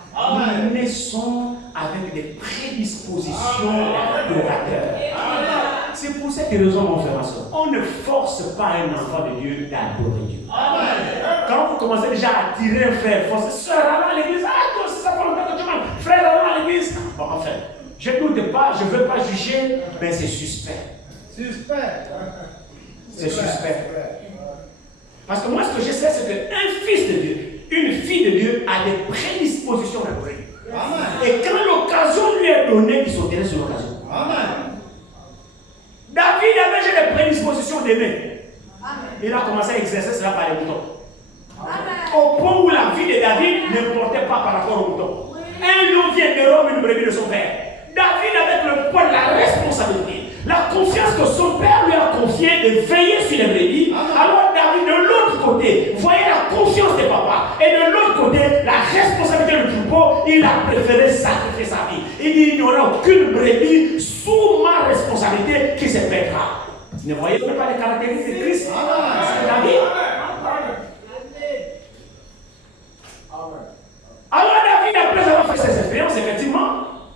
Nous naissons avec des prédispositions d'adorateurs. C'est pour cette raison, mon frère, on ne force pas un enfant de Dieu d'adorer Dieu. Quand vous commencez déjà à tirer un frère, force, sœur, allons à l'église, ah, toi, c'est ça pour longtemps que tu m'as, frère, allons à l'église. Bon, enfin, je ne doute pas, je ne veux pas juger, mais c'est suspect. C'est suspect. Parce que moi, ce que je sais, c'est qu'un fils de Dieu, une fille de Dieu a des prédispositions à prier. Et quand l'occasion lui est donnée, il sauterait sur l'occasion. David avait déjà des prédispositions d'aimer. Il a commencé à exercer cela par les boutons. Au point où la vie de David ne portait pas par rapport aux boutons. Un lion vient de Rome, une brebis de son père. David, avec le poids de la responsabilité, la confiance que son père lui a confiée de veiller sur les brebis, alors David, de l'autre côté, voyait la confiance des papas, et de l'autre côté, la responsabilité du troupeau, il a préféré sacrifier sa vie. Il dit, il n'y aura aucune brebis sous ma responsabilité qui se perdra. Ne voyez-vous pas les caractéristiques de Christ? C'est David. Alors David, après avoir fait ses expériences, effectivement,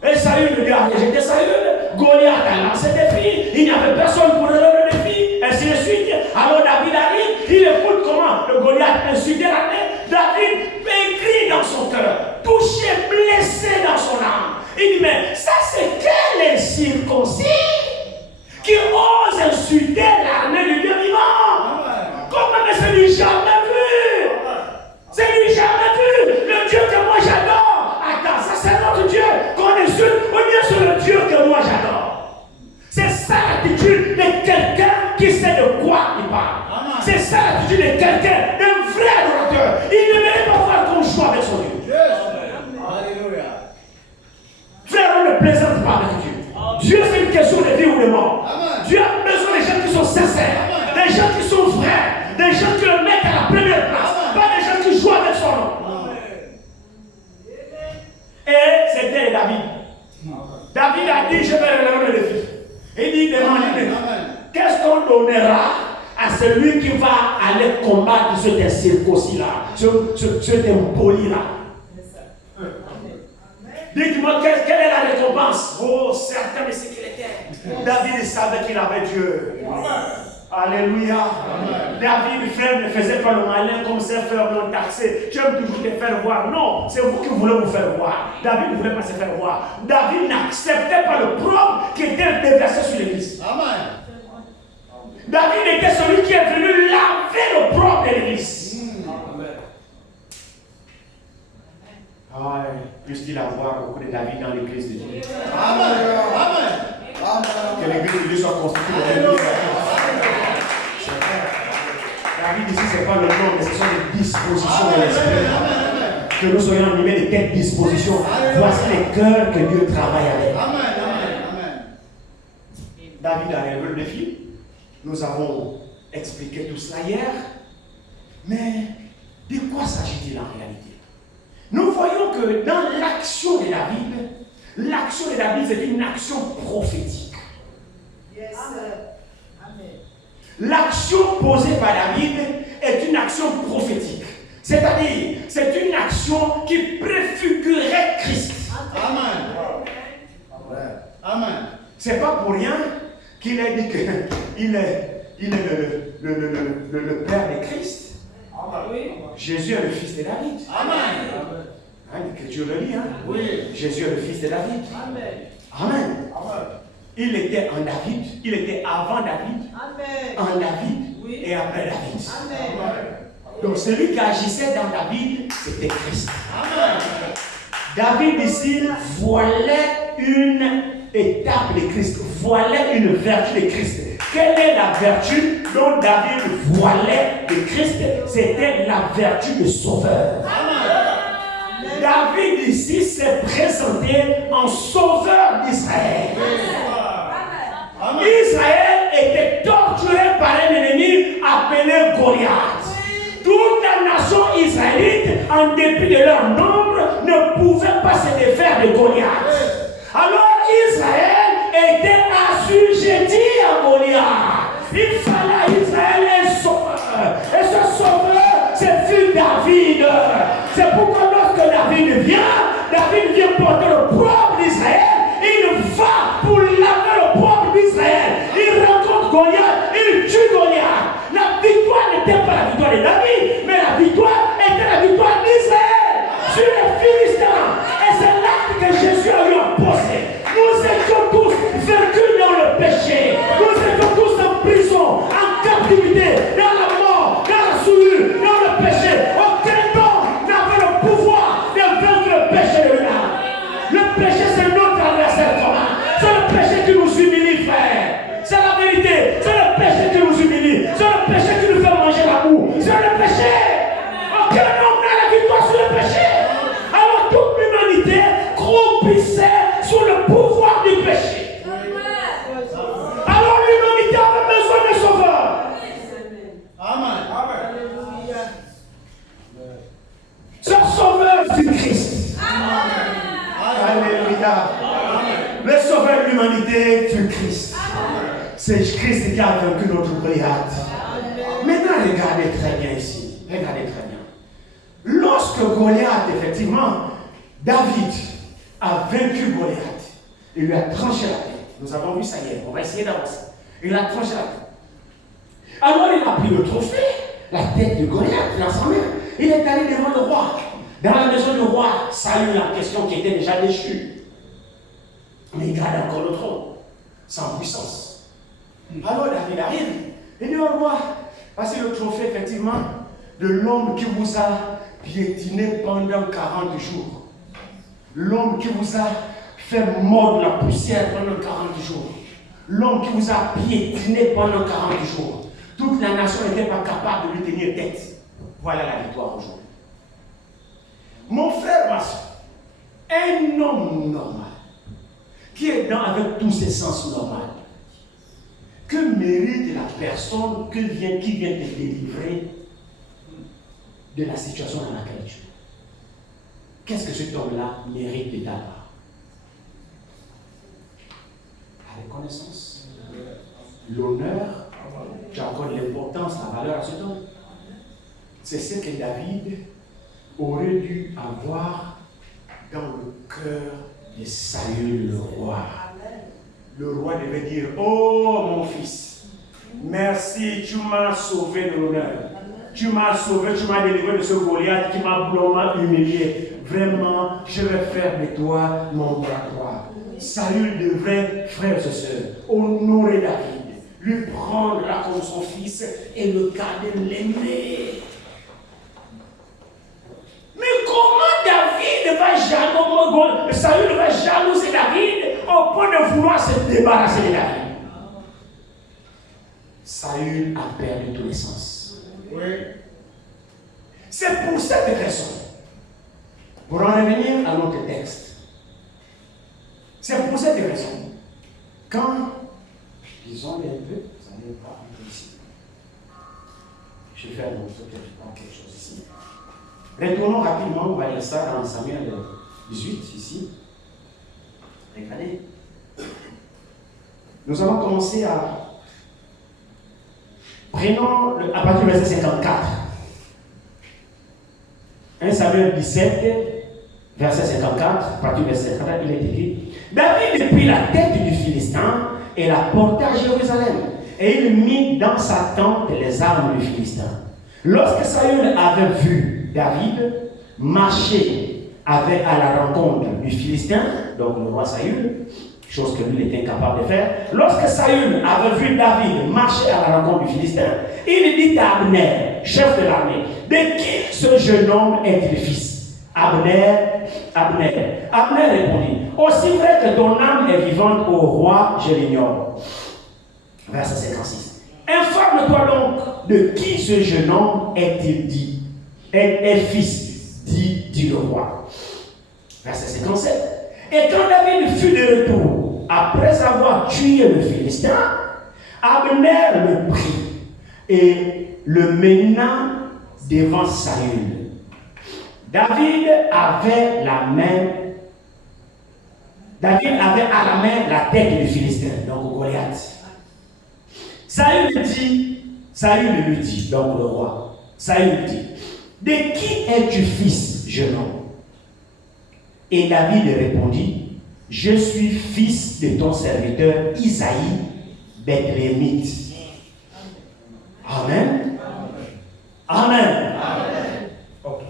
et Saül lui a rejeté Saül, Goliath a lancé des défis, il n'y avait personne pour relever le défi, ainsi de suite. Alors David arrive, il écoute comment le Goliath insulte l'armée. David écrit dans son cœur, touché, blessé dans son âme. Il dit, mais ça c'est quel incirconcis qui ose insulter l'armée du Dieu vivant? Comment ne se lui jamais vu? C'est lui jamais vu, le Dieu que moi j'adore. Attends, ça c'est notre Dieu qu'on insulte, ou bien c'est le Dieu que moi j'adore. C'est ça l'attitude de quelqu'un qui sait de quoi il parle. C'est ça l'attitude de quelqu'un, d'un vrai adorateur. Il ne mérite pas faire qu'on joue avec son Dieu. Alléluia. Frère, on ne plaisante pas avec Dieu. Dieu, c'est une question de vie ou de mort. Dieu a besoin des gens qui sont sincères, des gens qui sont vrais, des gens qui le mettent à la première place, pas des gens qui jouent avec son nom. Et c'était David. David a dit, je vais relever le défi. Il dit, demandez-moi, qu'est-ce qu'on donnera à celui qui va aller combattre cet incirconcis-là, cet impoli-là? Dites-moi, quelle est la récompense? Oh, certain de ce qu'il était. David savait qu'il avait Dieu. Alléluia. David, frère, ne faisait pas le malin comme ses frères l'ont taxé. Tu aimes toujours te faire voir. Non, c'est vous qui voulez vous faire voir. David ne voulait pas se faire voir. David n'acceptait pas le propre qui était déversé sur l'église. David était celui qui est venu laver le propre de l'église. Puisse-t-il avoir beaucoup de David dans l'église de Dieu? Que l'église de Dieu soit constituée de l'église. David ici, ce n'est pas le nom, mais ce sont des dispositions de l'esprit. Que nous soyons animés de telles dispositions. Voici les cœurs que Dieu travaille avec. David a relevé le défi. Nous avons expliqué tout cela hier. Mais de quoi s'agit-il en réalité? Nous voyons que dans l'action de David, c'est une action prophétique. L'action posée par David est une action prophétique. C'est-à-dire, c'est une action qui préfigurait Christ. Amen. C'est pas pour rien qu'il a dit qu'il est le Père de Christ. Jésus est le fils de David. L'Écriture le dit. Jésus est le fils de David. Amen. Il était en David, il était avant David, en David et après David. Donc celui qui agissait dans David, c'était Christ. David ici voilait une étape de Christ, voilait une vertu de Christ. Quelle est la vertu dont David voilait de Christ? C'était la vertu de sauveur. David ici s'est présenté en sauveur d'Israël. Israël était torturé par un ennemi appelé Goliath. Toute la nation israélite, en dépit de leur nombre, ne pouvait pas se défaire de Goliath. Alors Israël était assujetti à Goliath. Il fallait à Israël un sauveur. Et ce sauveur, c'est fut David. C'est pourquoi lorsque David vient porter le propre d'Israël. Il va pour laver le propre d'Israël. Il rencontre Goliath, il tue Goliath. La victoire n'était pas la victoire de David, mais la victoire était la victoire d'Israël sur les Philistins. Et c'est l'acte que Jésus a lui imposé. Nous étions tous vaincus dans le péché. Nous étions tous en prison, en captivité, dans la mort, dans la souillure, dans le péché. Aucun homme n'avait le pouvoir de vaincre le péché de l'homme. Le péché, c'est notre adversaire commun. C'est le péché qui nous humilie, frère. C'est la vérité. C'est le péché qui nous humilie. C'est le péché qui nous fait manger la boue. C'est le péché. Aucun homme n'a la victoire sur le péché. Alors toute l'humanité croupissait sous le pouvoir du péché. Alors l'humanité avait besoin de sauveur. Amen. Ce sauveur fut Christ. Alléluia. Le sauveur de l'humanité fut Christ. C'est Christ qui a vaincu notre Goliath. Maintenant, regardez très bien ici. Regardez très bien. Lorsque Goliath, effectivement, David a vaincu Goliath, il lui a tranché la tête. Nous avons vu ça hier. On va essayer d'avancer. Il a tranché la tête. Alors il a pris le trophée, la tête de Goliath, dans sa main. Il est allé devant le roi. Dans la maison du roi, Saül en question qui était déjà déchu. Mais il garde encore le trône, sans puissance. Alors David arrive, il dit au roi, voici le trophée effectivement de l'homme qui vous a piétiné pendant 40 jours. L'homme qui vous a fait mordre la poussière pendant 40 jours. L'homme qui vous a piétiné pendant 40 jours. Toute la nation n'était pas capable de lui tenir tête. Voilà la victoire aujourd'hui. Mon frère, ma soeur, un homme normal, qui est avec tous ses sens normaux, que mérite la personne qui vient te délivrer de la situation dans laquelle tu es? Qu'est-ce que cet homme-là mérite de ta part? La reconnaissance, l'honneur, tu accordes l'importance, la valeur à cet homme. C'est ce que David aurait dû avoir dans le cœur de Saül le roi. Le roi devait dire, oh mon fils, merci, tu m'as sauvé de l'honneur. Tu m'as sauvé, tu m'as délivré de ce Goliath qui m'a blanc humilié. Vraiment, je vais faire de toi mon bras droit. Saül devrait, frères et sœurs, honorer David, lui prendre là comme son fils et le garder, l'aimer. Mais comment David va jalouser, Saül va jalouser David au point de vouloir se débarrasser de David? Saül a perdu tous les sens. Oui. C'est pour cette raison, pour en revenir à notre texte, c'est pour cette raison, quand, disons un peu, vous allez voir ici, je vais faire quelque chose ici. Retournons rapidement, on va lire ça dans Samuel 18, ici. Regardez. Nous allons commencer à... Prenons à partir du verset 54. 1 Samuel 17, verset 54, à partir du verset 54, il est écrit: David prit la tête du Philistin et la porta à Jérusalem, et il mit dans sa tente les armes du Philistin. Lorsque Saül avait vu David marcher à la rencontre du Philistin, donc le roi Saül, chose que lui était incapable de faire, lorsque Saül avait vu David marcher à la rencontre du Philistin, il dit à Abner, chef de l'armée, de qui ce jeune homme est-il fils? Abner répondit, aussi vrai que ton âme est vivante au roi, je l'ignore. Verset 56. Informe-toi donc de qui ce jeune homme est-il dit, est fils, dit le roi. Verset 57. Et quand David fut de retour, après avoir tué le Philistin, Abner le prit et le mena devant Saül. David avait à la main la tête du Philistin, donc Goliath. Saül lui dit, donc le roi, Saül lui dit, de qui es-tu fils, jeune homme? Et David répondit, je suis fils de ton serviteur Isaïe, Bethléemite. Amen. Amen. Okay.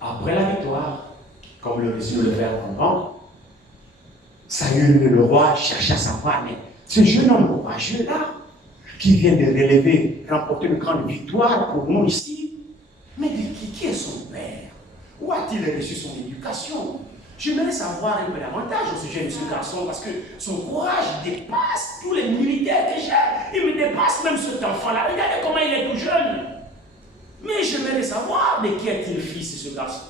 Après la victoire, comme le récit le fait comprendre, Saül, le roi, chercha à savoir, mais ce jeune homme courageux-là, qui vient de relever, remporter une grande victoire pour nous ici, mais qui est son père? Où a-t-il reçu son éducation? J'aimerais savoir un peu davantage au sujet de ce garçon, parce que son courage dépasse tous les militaires que j'ai. Il me dépasse même cet enfant-là. Regardez comment il est tout jeune. Mais j'aimerais savoir de qui est-il fils, ce garçon.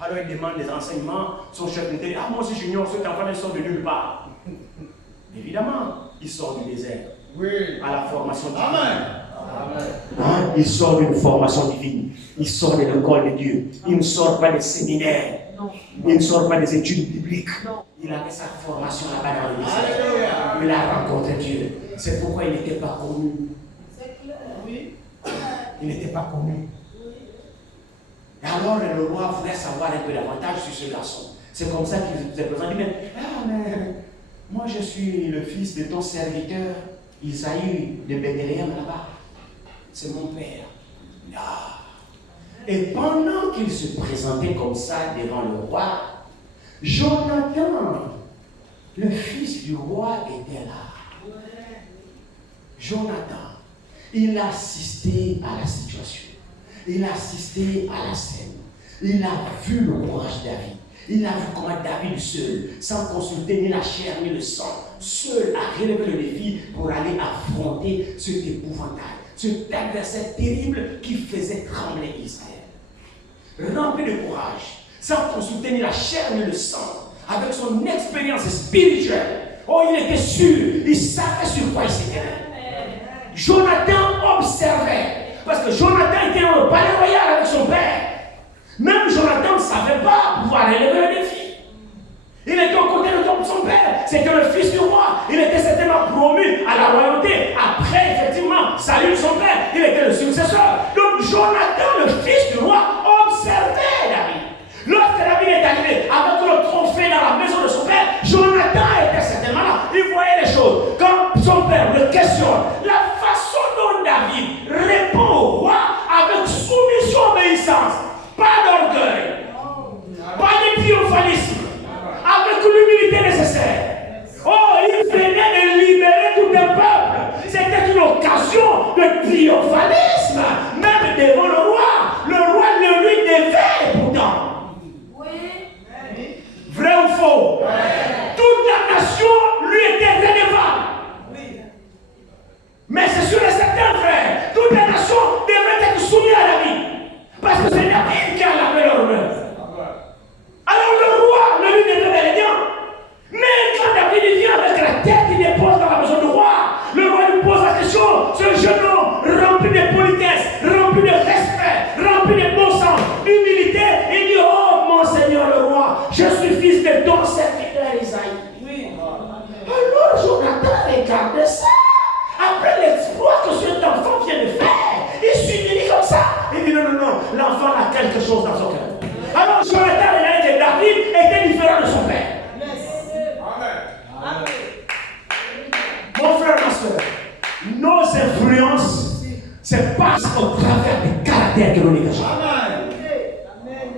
Alors il demande des enseignements. Son chef me dit, ah, moi aussi j'ignore, cet enfant il sort de nulle part. Évidemment, il sort du désert. Oui. À la formation divine. Amen. Hein? Il sort d'une formation divine. Il sort de l'école de Dieu. Il ne sort pas des séminaires. Il ne sort pas des études bibliques. Il a fait sa formation là-bas dans le désert. Il a rencontré Dieu. C'est pourquoi il n'était pas connu. Oui. Il n'était pas connu. Et alors le roi voulait savoir un peu davantage sur ce garçon. C'est comme ça qu'il s'est présenté. Mais moi je suis le fils de ton serviteur Isaïe de Bethléem là-bas. C'est mon père. Ah. Et pendant qu'il se présentait comme ça devant le roi, Jonathan, le fils du roi, était là. Jonathan, il a assisté à la situation. Il a assisté à la scène. Il a vu le courage de David. Il a vu comment David seul, sans consulter ni la chair ni le sang, seul a relevé le défi pour aller affronter cet épouvantail, cet adversaire terrible qui faisait trembler Israël. Rempli de courage, sans consulter ni la chair ni le sang, avec son expérience spirituelle. Oh, il était sûr, il savait sur quoi il s'était. Jonathan observait, parce que Jonathan était dans le palais royal avec son père. Même Jonathan ne savait pas pouvoir relever le défi. Il était au côté de son père, c'était le fils du roi. Il était certainement promu à la royauté. Après, effectivement, Saül, son père, il était le successeur. Donc Jonathan, le fils du roi, observait David. Lorsque David est arrivé avec le trophée dans la maison de son père, Jonathan était certainement là. Il voyait les choses. Quand son père le questionne, la façon dont David répond au roi avec soumission, obéissance, pas d'orgueil, pas de triomphalisme, avec l'humilité nécessaire. Oh, il venait de libérer tout un peuple. C'était une occasion de triomphalisme, même devant le roi. Le roi ne lui devait pourtant. Oui. Vrai ou faux? Oui. Toute la nation lui était redevable. Oui. Mais c'est sûr et certain, frère, toute la nation devait être soumise à David. Parce que c'est David qui a lavé leur honneur. Alors le roi ne lui devait rien. Mais quand David vient avec la tête, il dépose dans la maison du roi. Le roi lui pose la question. Ce jeune homme rempli de politesse, rempli de respect, rempli de bon sens, d'humilité, il dit, oh mon Seigneur le roi, je suis fils de ton serviteur Isaïe. Oui. Alors Jonathan regarde ça. Après l'exploit que cet enfant vient de faire, il s'humilie comme ça. Il dit non, l'enfant a quelque chose dans son cœur. Alors Jonathan regardait que David était différent de son père. Amen. Mon frère, ma soeur, nos influences, c'est passe au travers des caractères que nous dégageons.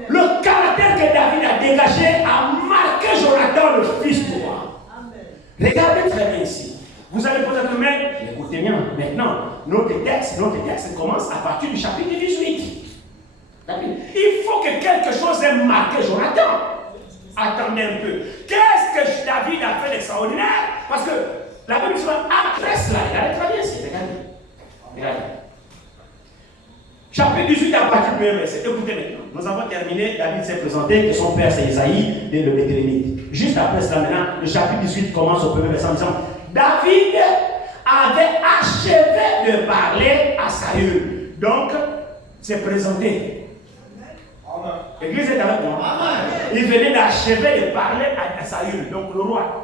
Le caractère que David a dégagé a marqué Jonathan, le fils du roi. Regardez très bien ici. Vous allez peut-être mettre, écoutez bien, maintenant, notre texte commence à partir du chapitre 18. Il faut que quelque chose ait marqué Jonathan. Attendez un peu. Qu'est-ce que David a fait d'extraordinaire? Parce que la Bible dit après cela, regardez très bien ici, regardez. Chapitre 18 à partir du 1 verset. Écoutez maintenant. Nous avons terminé, David s'est présenté, que son père c'est Isaïe, et le Béthélémite. Juste après cela, maintenant, le chapitre 18 commence au premier verset en disant David avait achevé de parler à Saül. Donc, c'est présenté. L'église est avec moi. Il venait d'achever de parler à Saül, donc le roi.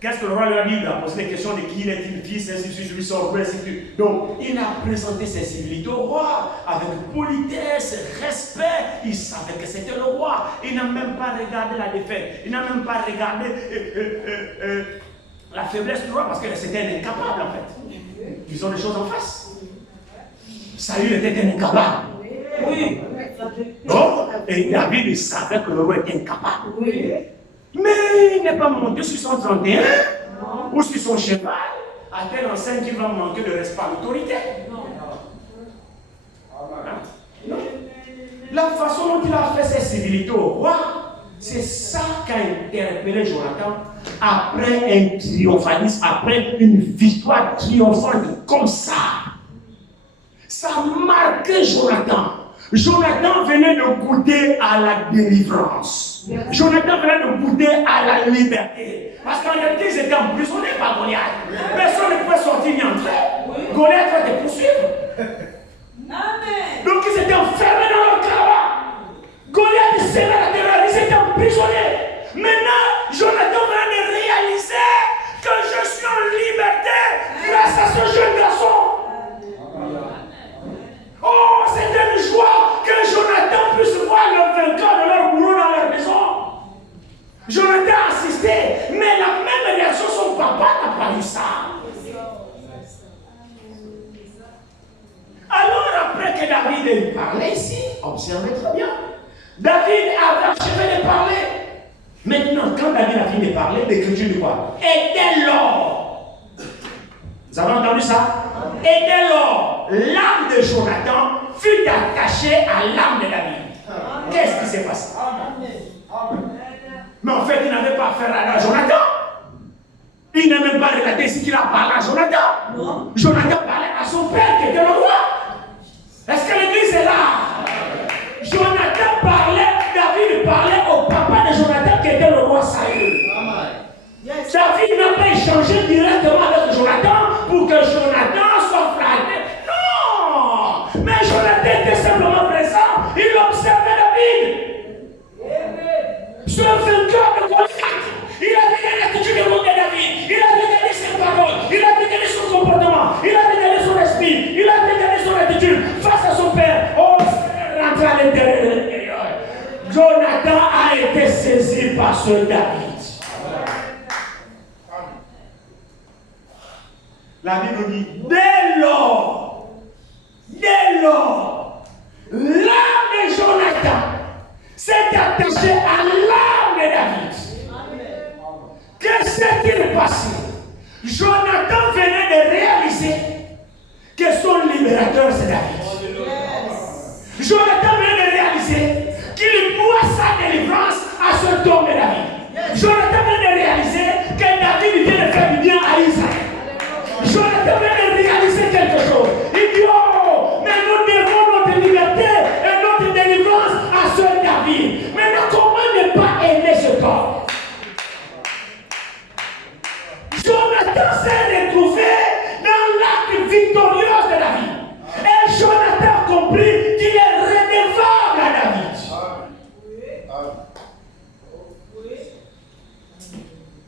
Qu'est-ce que le roi lui a dit? Il a posé des questions de qui il est, il fils, ainsi de suite, lui sort, ainsi de suite. Donc, il a présenté ses civilités au roi avec politesse, respect. Il savait que c'était le roi. Il n'a même pas regardé la défaite. Il n'a même pas regardé la faiblesse du roi parce que c'était un incapable en fait. Ils ont les choses en face. Saül était un incapable. Oui. Oh, et David il savait que le roi était incapable. Oui. Mais il n'est pas monté sur son 31 ou sur son cheval à telle enseigne qu'il va manquer de respect à l'autorité. Non. La façon dont il a fait ses civilités au roi, c'est ça qu'a interpellé Jonathan après un triomphalisme, après une victoire triomphante comme ça. Ça a marqué Jonathan. Jonathan venait de goûter à la délivrance. Jonathan venait de goûter à la liberté. Parce qu'en réalité, ils étaient emprisonnés par Goliath. Personne ne pouvait sortir ni entrer. Goliath va te poursuivre. Donc ils étaient enfermés dans leur cabane. Goliath s'est la terreur, ils étaient emprisonnés. Maintenant, Jonathan vient de réaliser que je suis en liberté grâce à ce jeune garçon. Oh, c'était une joie que Jonathan puisse voir le vainqueur de leur bourreau dans leur maison. Jonathan a assisté, mais la même réaction, son papa n'a pas eu ça. Alors, après que David ait parlé ici, observez très bien. David avait achevé de parler. Maintenant, quand David a fini de parler, l'écriture dit quoi? Et dès lors, vous avez entendu ça? Et dès lors, l'âme de Jonathan fut attachée à l'âme de David. Qu'est-ce qui s'est passé? Mais en fait, il n'avait pas affaire à Jonathan. Il n'a même pas regardé ce qu'il a parlé à Jonathan. Non. Jonathan parlait à son père qui était le roi. Est-ce que l'église est là? Jonathan parlait, David parlait au papa de Jonathan qui était le roi Saül. David n'a pas échangé directement avec Jonathan pour que Jonathan soit flatté. Non! Mais Jonathan était simplement présent. Il observait David. Ce vainqueur de Goliath, il avait regardé l'attitude de David. Il avait regardé ses paroles. Il avait regardé son comportement. Il avait regardé son esprit. Il avait regardé son attitude face à son père. Oh, rentré à l'intérieur. Jonathan a été saisi par ce David. La Bible dit, dès lors, l'âme de Jonathan s'est attachée à l'âme de David. Que s'est-il passé? Jonathan venait de réaliser que son libérateur c'est David. Jonathan venait de réaliser qu'il doit sa délivrance à ce homme de David. Jonathan venait de réaliser que David vient de faire du bien à Israël. Jonathan vient de réaliser quelque chose. Il dit, oh, mais nous devons notre liberté et notre délivrance à ce David. Maintenant, comment ne pas aimer ce corps? Jonathan s'est retrouvé dans l'acte victorieux de David. Et Jonathan a compris qu'il est redevable à David.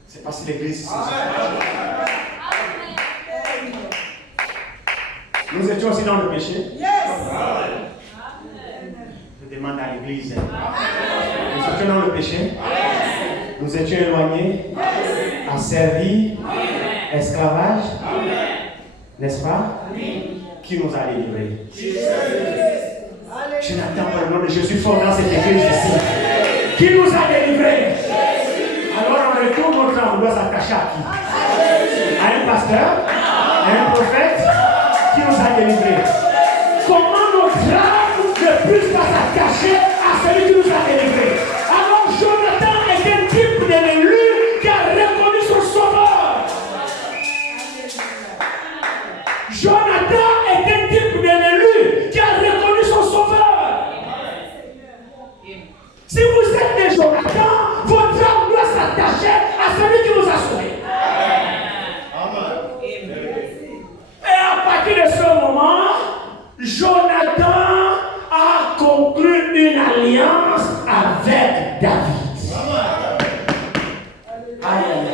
C'est pas si l'église ici. Nous étions aussi dans le péché. Yes. Je demande à l'église. Nous étions dans le péché. Yes. Nous étions éloignés. Yes. Asservis. Esclavage. N'est-ce pas? Oui. Qui nous a délivrés? Je n'attends pas le nom de Jésus fort dans cette église ici. Qui nous a délivrés? Alors on retourne notre âme, on doit s'attacher à qui? À un pasteur? À un prophète? Qui nous a délivrés? Comment notre âme ne plus pas s'attacher à celui qui nous a délivrés? Alors Jonathan est un type de l'élu qui a reconnu son sauveur. Jonathan est un type de l'élu qui a reconnu son sauveur. Jonathan a conclu une alliance avec David. Amen.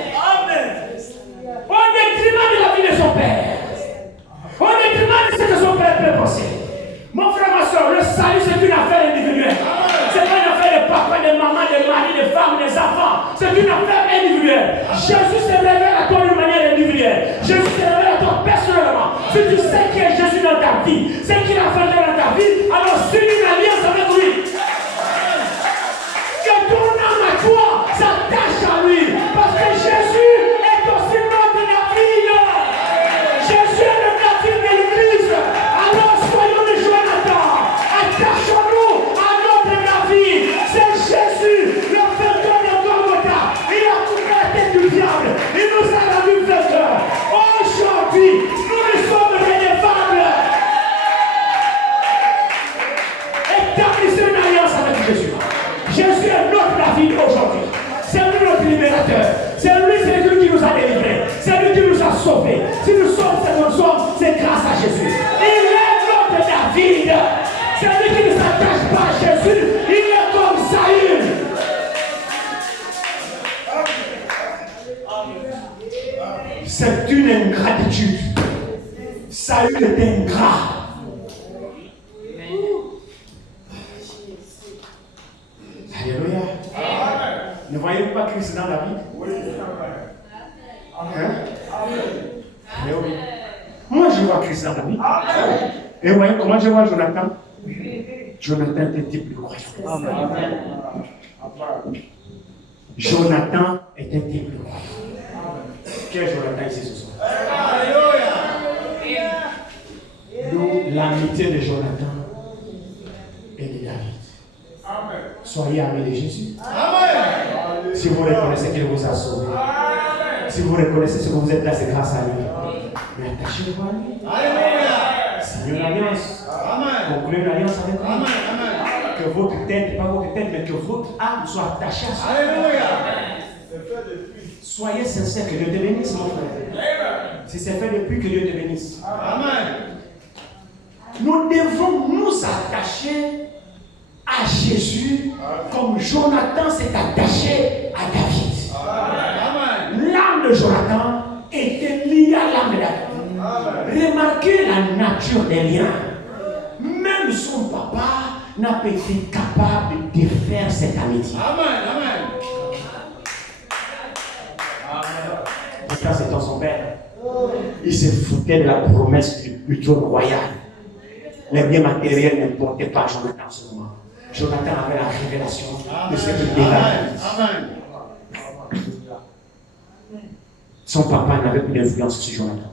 Au détriment de la vie de son père. Au détriment de ce que son père peut penser. Mon frère, ma soeur, le salut c'est une affaire individuelle. C'est pas une affaire de papa, de maman, de mari, de femme, des enfants. C'est une affaire individuelle. Jésus se révèle à toi d'une manière individuelle. Jésus se révèle à toi personnellement. Si tu sais qui est Jésus dans ta vie, c'est qu'il a fait dans ta vie, alors signe une alliance avec lui. Que ton âme à toi s'attache à lui. Parce que Jésus est aussi notre David. Jésus est le David de l'Église. Alors soyons les Jonathan. Attachons-nous à notre David. C'est Jésus, le vainqueur de Golgotha. Il a coupé la tête du diable. Il nous a rendu vainqueurs. Aujourd'hui, nous ne sommes redevables. Établissez une alliance avec Jésus. Jésus est notre David aujourd'hui. C'est lui notre libérateur. C'est lui qui nous a délivrés. C'est lui qui nous a sauvés. Si nous sommes ce que nous sommes, c'est grâce à Jésus. Il est notre David. C'est lui qui ne s'attache pas à Jésus. Il est comme Saül. C'est une ingratitude. Saül est ingrat. Alléluia. Ne voyez-vous pas Christ dans David? Oui. Hein? Mais oui. Moi je vois Christ dans David. Et vous voyez comment je vois Jonathan? Jonathan est un type de croyant. Jonathan est un type de croyant. Quel Jonathan ici ce soir? Nous, l'amitié de Jonathan et de David. Soyez amis de Jésus. Amen. Si vous reconnaissez qu'il vous a sauvé. Si vous reconnaissez ce que vous êtes là, c'est grâce à lui. Mais attachez-vous à lui. Alléluia. Signez une alliance. Concluez une alliance avec lui. Que votre tête, pas votre tête, mais que votre âme soit attachée à ça. Alléluia. Soyez sincères, que Dieu te bénisse, mon frère. Si c'est fait depuis, que Dieu te bénisse. Amen. Nous devons nous attacher à Jésus comme Jonathan s'est attaché à David. L'âme de Jonathan était liée à l'âme de David. Remarquez la nature des liens. Même son papa n'a pas été capable de défaire cette amitié. Pourtant, c'est son père. Il se foutait de la promesse du trône royal. Les biens matériels n'importaient pas Jonathan en ce moment. Jonathan avait la révélation de ce qu'il devait. Son papa n'avait plus d'influence sur Jonathan.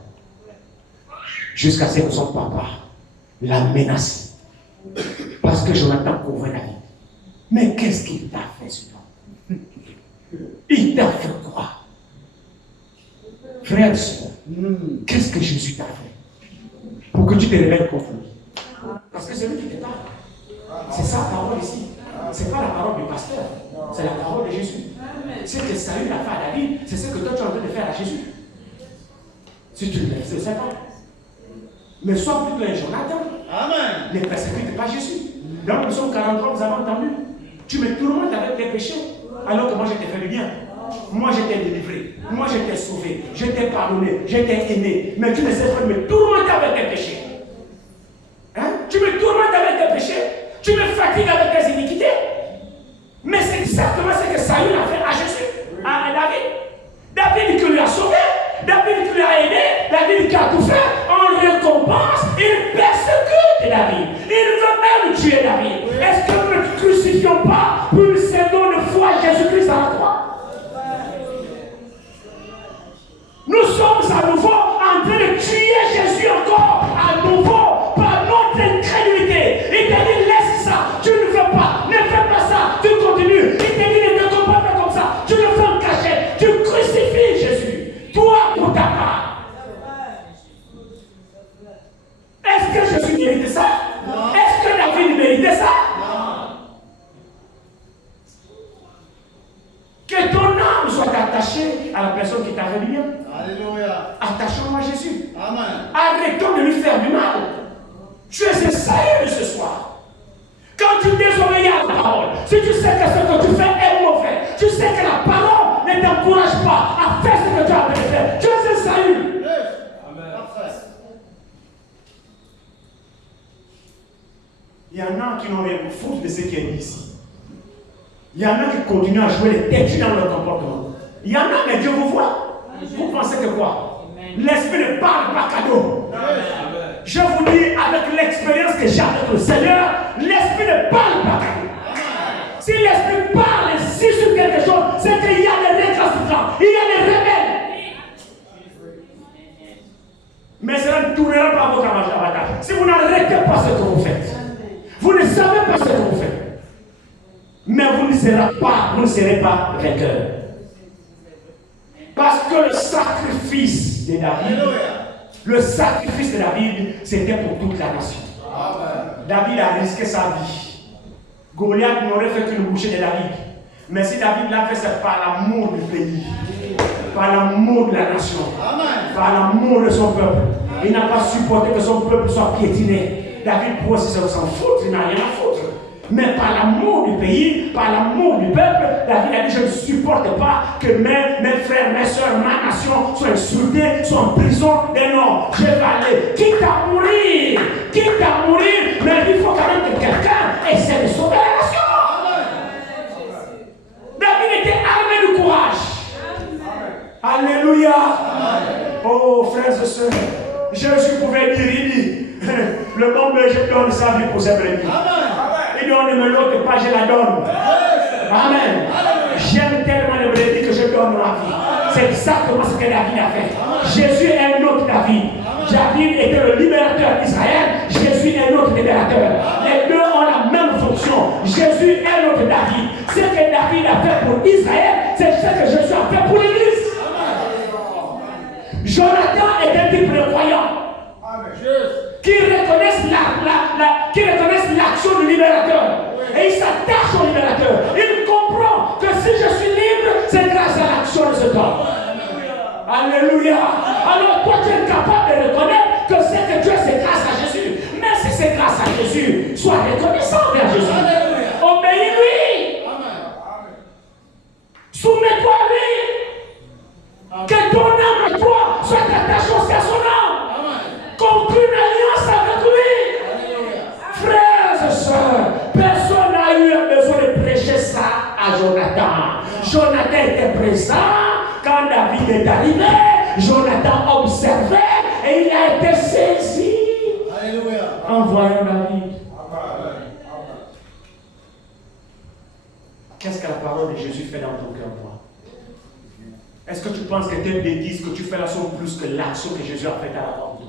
Jusqu'à ce que son papa l'a menacé. Parce que Jonathan couvrait David. Mais qu'est-ce qu'il t'a fait, ce homme? Il t'a fait quoi? Frère et soeur, qu'est-ce que Jésus t'a fait pour que tu te révèles contre lui? Parce que c'est lui qui te parle. C'est sa parole ici. Ce n'est pas la parole du pasteur. C'est la parole de Jésus. Ce que Saül a fait à David, c'est ce que toi tu es en train de faire à Jésus. Si tu ne le sais pas. Mais sois plutôt un Jonathan. Amen. Ne persécute pas Jésus. Donc nous sommes 43, vous avez entendu. Tu me tourmentes avec tes péchés, alors que moi je t'ai fait du bien. Moi je t'ai délivré. Moi je t'ai sauvé. Je t'ai pardonné. Je t'ai aimé. Mais tu ne sais pas me tourmenter avec tes péchés. Hein? Tu me tourmentes avec tes péchés. Tu me fatigues avec tes iniquités. Mais c'est exactement ce que Saül a fait à Jésus, à David. David qui lui a sauvé, David qui lui a aidé, David qui a tout fait. En récompense, il persécute David. Il veut même tuer David. Est-ce que nous ne crucifions pas pour une seconde fois Jésus-Christ à la croix? Nous sommes à nouveau en train de tuer Jésus encore, à nouveau, par notre incrédulité. Il t'a dit, laisse ça, tu ne veux pas, ne fais pas ça, tu continues. Il t'a dit, ne te comporte pas comme ça, tu le fais en cachette, tu crucifies Jésus, toi pour ta part. Est-ce que Jésus méritait ça? Non. Est-ce que David méritait ça? Non. Que ton âme soit attachée à la personne qui t'a fait du bien. Alléluia. Attache Il y en a qui n'ont rien à foutre de ce qui est dit ici. Il y en a qui continuent à jouer les têtus dans leur comportement. Il y en a, mais Dieu vous voit. Vous pensez que quoi? L'esprit ne parle pas cadeau. Je vous dis, avec l'expérience que j'ai avec le Seigneur, l'esprit ne parle pas cadeau. Si l'esprit parle ici sur quelque chose, c'est qu'il y a des récalcitrants, il y a des rebelles. Mais cela ne tournera pas votre avantage. Si vous n'arrêtez pas ce que vous faites, vous ne savez pas ce que vous faites, mais vous ne serez pas vainqueur. Parce que le sacrifice de David, c'était pour toute la nation. David a risqué sa vie. Goliath n'aurait fait qu'une bouchée de David. Mais si David l'a fait, c'est par l'amour du pays, par l'amour de la nation, par l'amour de son peuple. Il n'a pas supporté que son peuple soit piétiné. David pourrait s'en foutre, il n'a rien à foutre. Mais par l'amour du pays, par l'amour du peuple, David a dit, je ne supporte pas que mes frères, mes soeurs, ma nation soient insultés, soient en prison. Mais non, je vais aller, quitte à mourir, mais il faut quand même que quelqu'un essaie de sauver la nation. David était armé de courage. Alléluia. Oh, frères et sœurs, Jésus pouvait dire, il dit, le bon berger donne sa vie pour ses brebis. Il donne l'autre pas, je la donne. Amen. J'aime tellement les brebis que je donne ma vie. C'est exactement ce que David a fait. Jésus est un autre David. David était le libérateur d'Israël. Jésus est notre libérateur. Les deux ont la même fonction. Jésus est notre David. Ce que David a fait pour Israël, c'est ce que Jésus a fait pour l'Église. Jonathan est un type de croyant qui reconnaissent l'action du libérateur. Et il s'attache au libérateur. Il comprend que si je suis libre, c'est grâce à l'action de cet homme. Alléluia. Alors toi, tu es capable de reconnaître que c'est que Dieu, c'est grâce à Jésus. Mais si c'est grâce à Jésus, sois reconnaissant vers Jésus. Obéis-lui. Soumets-toi à lui. Que ton âme à toi soit attachée aussi à son âme. Conclue une alliance avec lui. Frères et sœurs, personne n'a eu besoin de prêcher ça à Jonathan. Jonathan était présent quand David est arrivé. Jonathan observait et il a été saisi. Alléluia. En voyant David. Qu'est-ce que la parole de Jésus fait dans ton cœur, toi? Est-ce que tu penses que tes bêtises que tu fais là sont plus que l'action que Jésus a faite à la porte?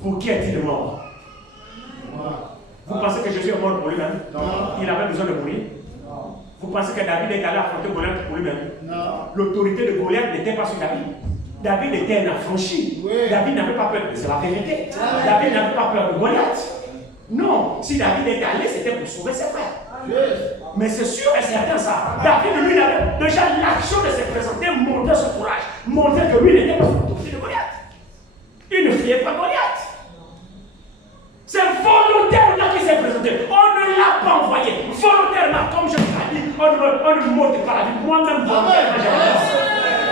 Pour qui est-il mort? Vous pensez que Jésus est mort pour lui-même? Il avait besoin de mourir? Vous pensez que David est allé affronter Goliath pour lui-même? L'autorité de Goliath n'était pas sur David. David était un affranchi. David n'avait pas peur, c'est la vérité. David n'avait pas peur de Goliath. Non, si David est allé, c'était pour sauver ses frères. Mais c'est sûr et certain ça. David, lui, avait déjà l'action de se présenter, montrer son courage, montrer que lui n'était pas sous l'autorité de Goliath. Il ne fuyait pas Goliath. C'est volontairement qu'il s'est présenté. On ne l'a pas envoyé. Volontairement, comme je vous l'ai dit, on ne monte pas la vie. Moi-même, volontairement,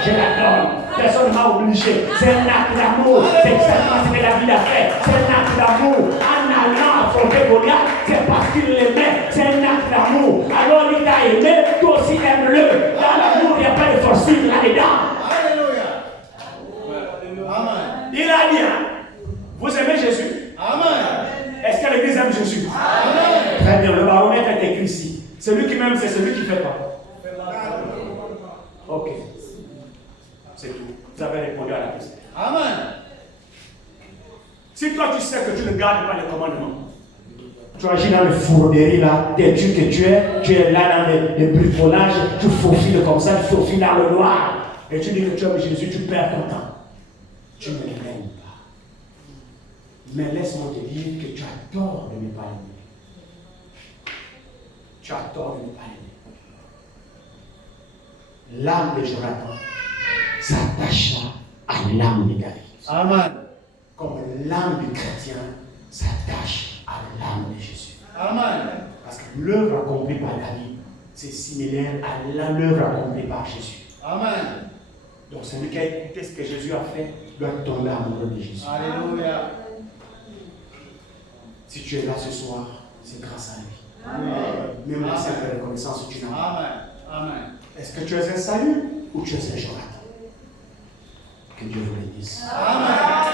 je la donne. Personne ne m'a obligé. C'est un acte d'amour. C'est exactement ce que David a fait. C'est un acte d'amour. En allant affronter Goliath, c'est parce qu'il l'aimait. C'est un acte d'amour. Alors il t'a aimé, toi aussi aime-le. Dans l'amour, il n'y a pas de forcing là-dedans. Alléluia. Il a dit, vous aimez Jésus? Amen. Est-ce que l'Église aime Jésus? Amen. Très bien, le baromètre est écrit ici. Celui qui m'aime, c'est celui qui ne fait pas. Ok. C'est tout. Vous avez répondu à la question. Amen. Si toi tu sais que tu ne gardes pas les commandements, tu agis dans le fourberie là, têtu que tu es là dans les bricolages, tu faufiles comme ça, tu faufiles dans le noir, et tu dis que tu aimes Jésus, tu perds ton temps. Tu ne l'aimes pas. Mais laisse-moi te dire que tu as tort de ne pas l'aimer. Tu as tort de ne pas l'aimer. L'âme de Jonathan s'attacha à l'âme de David. Amen. Comme l'âme du chrétien s'attache à l'âme de Jésus. Amen. Parce que l'œuvre accomplie par David, c'est similaire à l'œuvre accomplie par Jésus. Amen. Donc celui qui a écouté ce que Jésus a fait doit tomber amoureux de Jésus. Alléluia. Si tu es là ce soir, c'est grâce à lui. Même la simple reconnaissance, tu n'as pas. Est-ce que tu es un salut ou tu es un Jonathan? Que Dieu vous bénisse. Amen.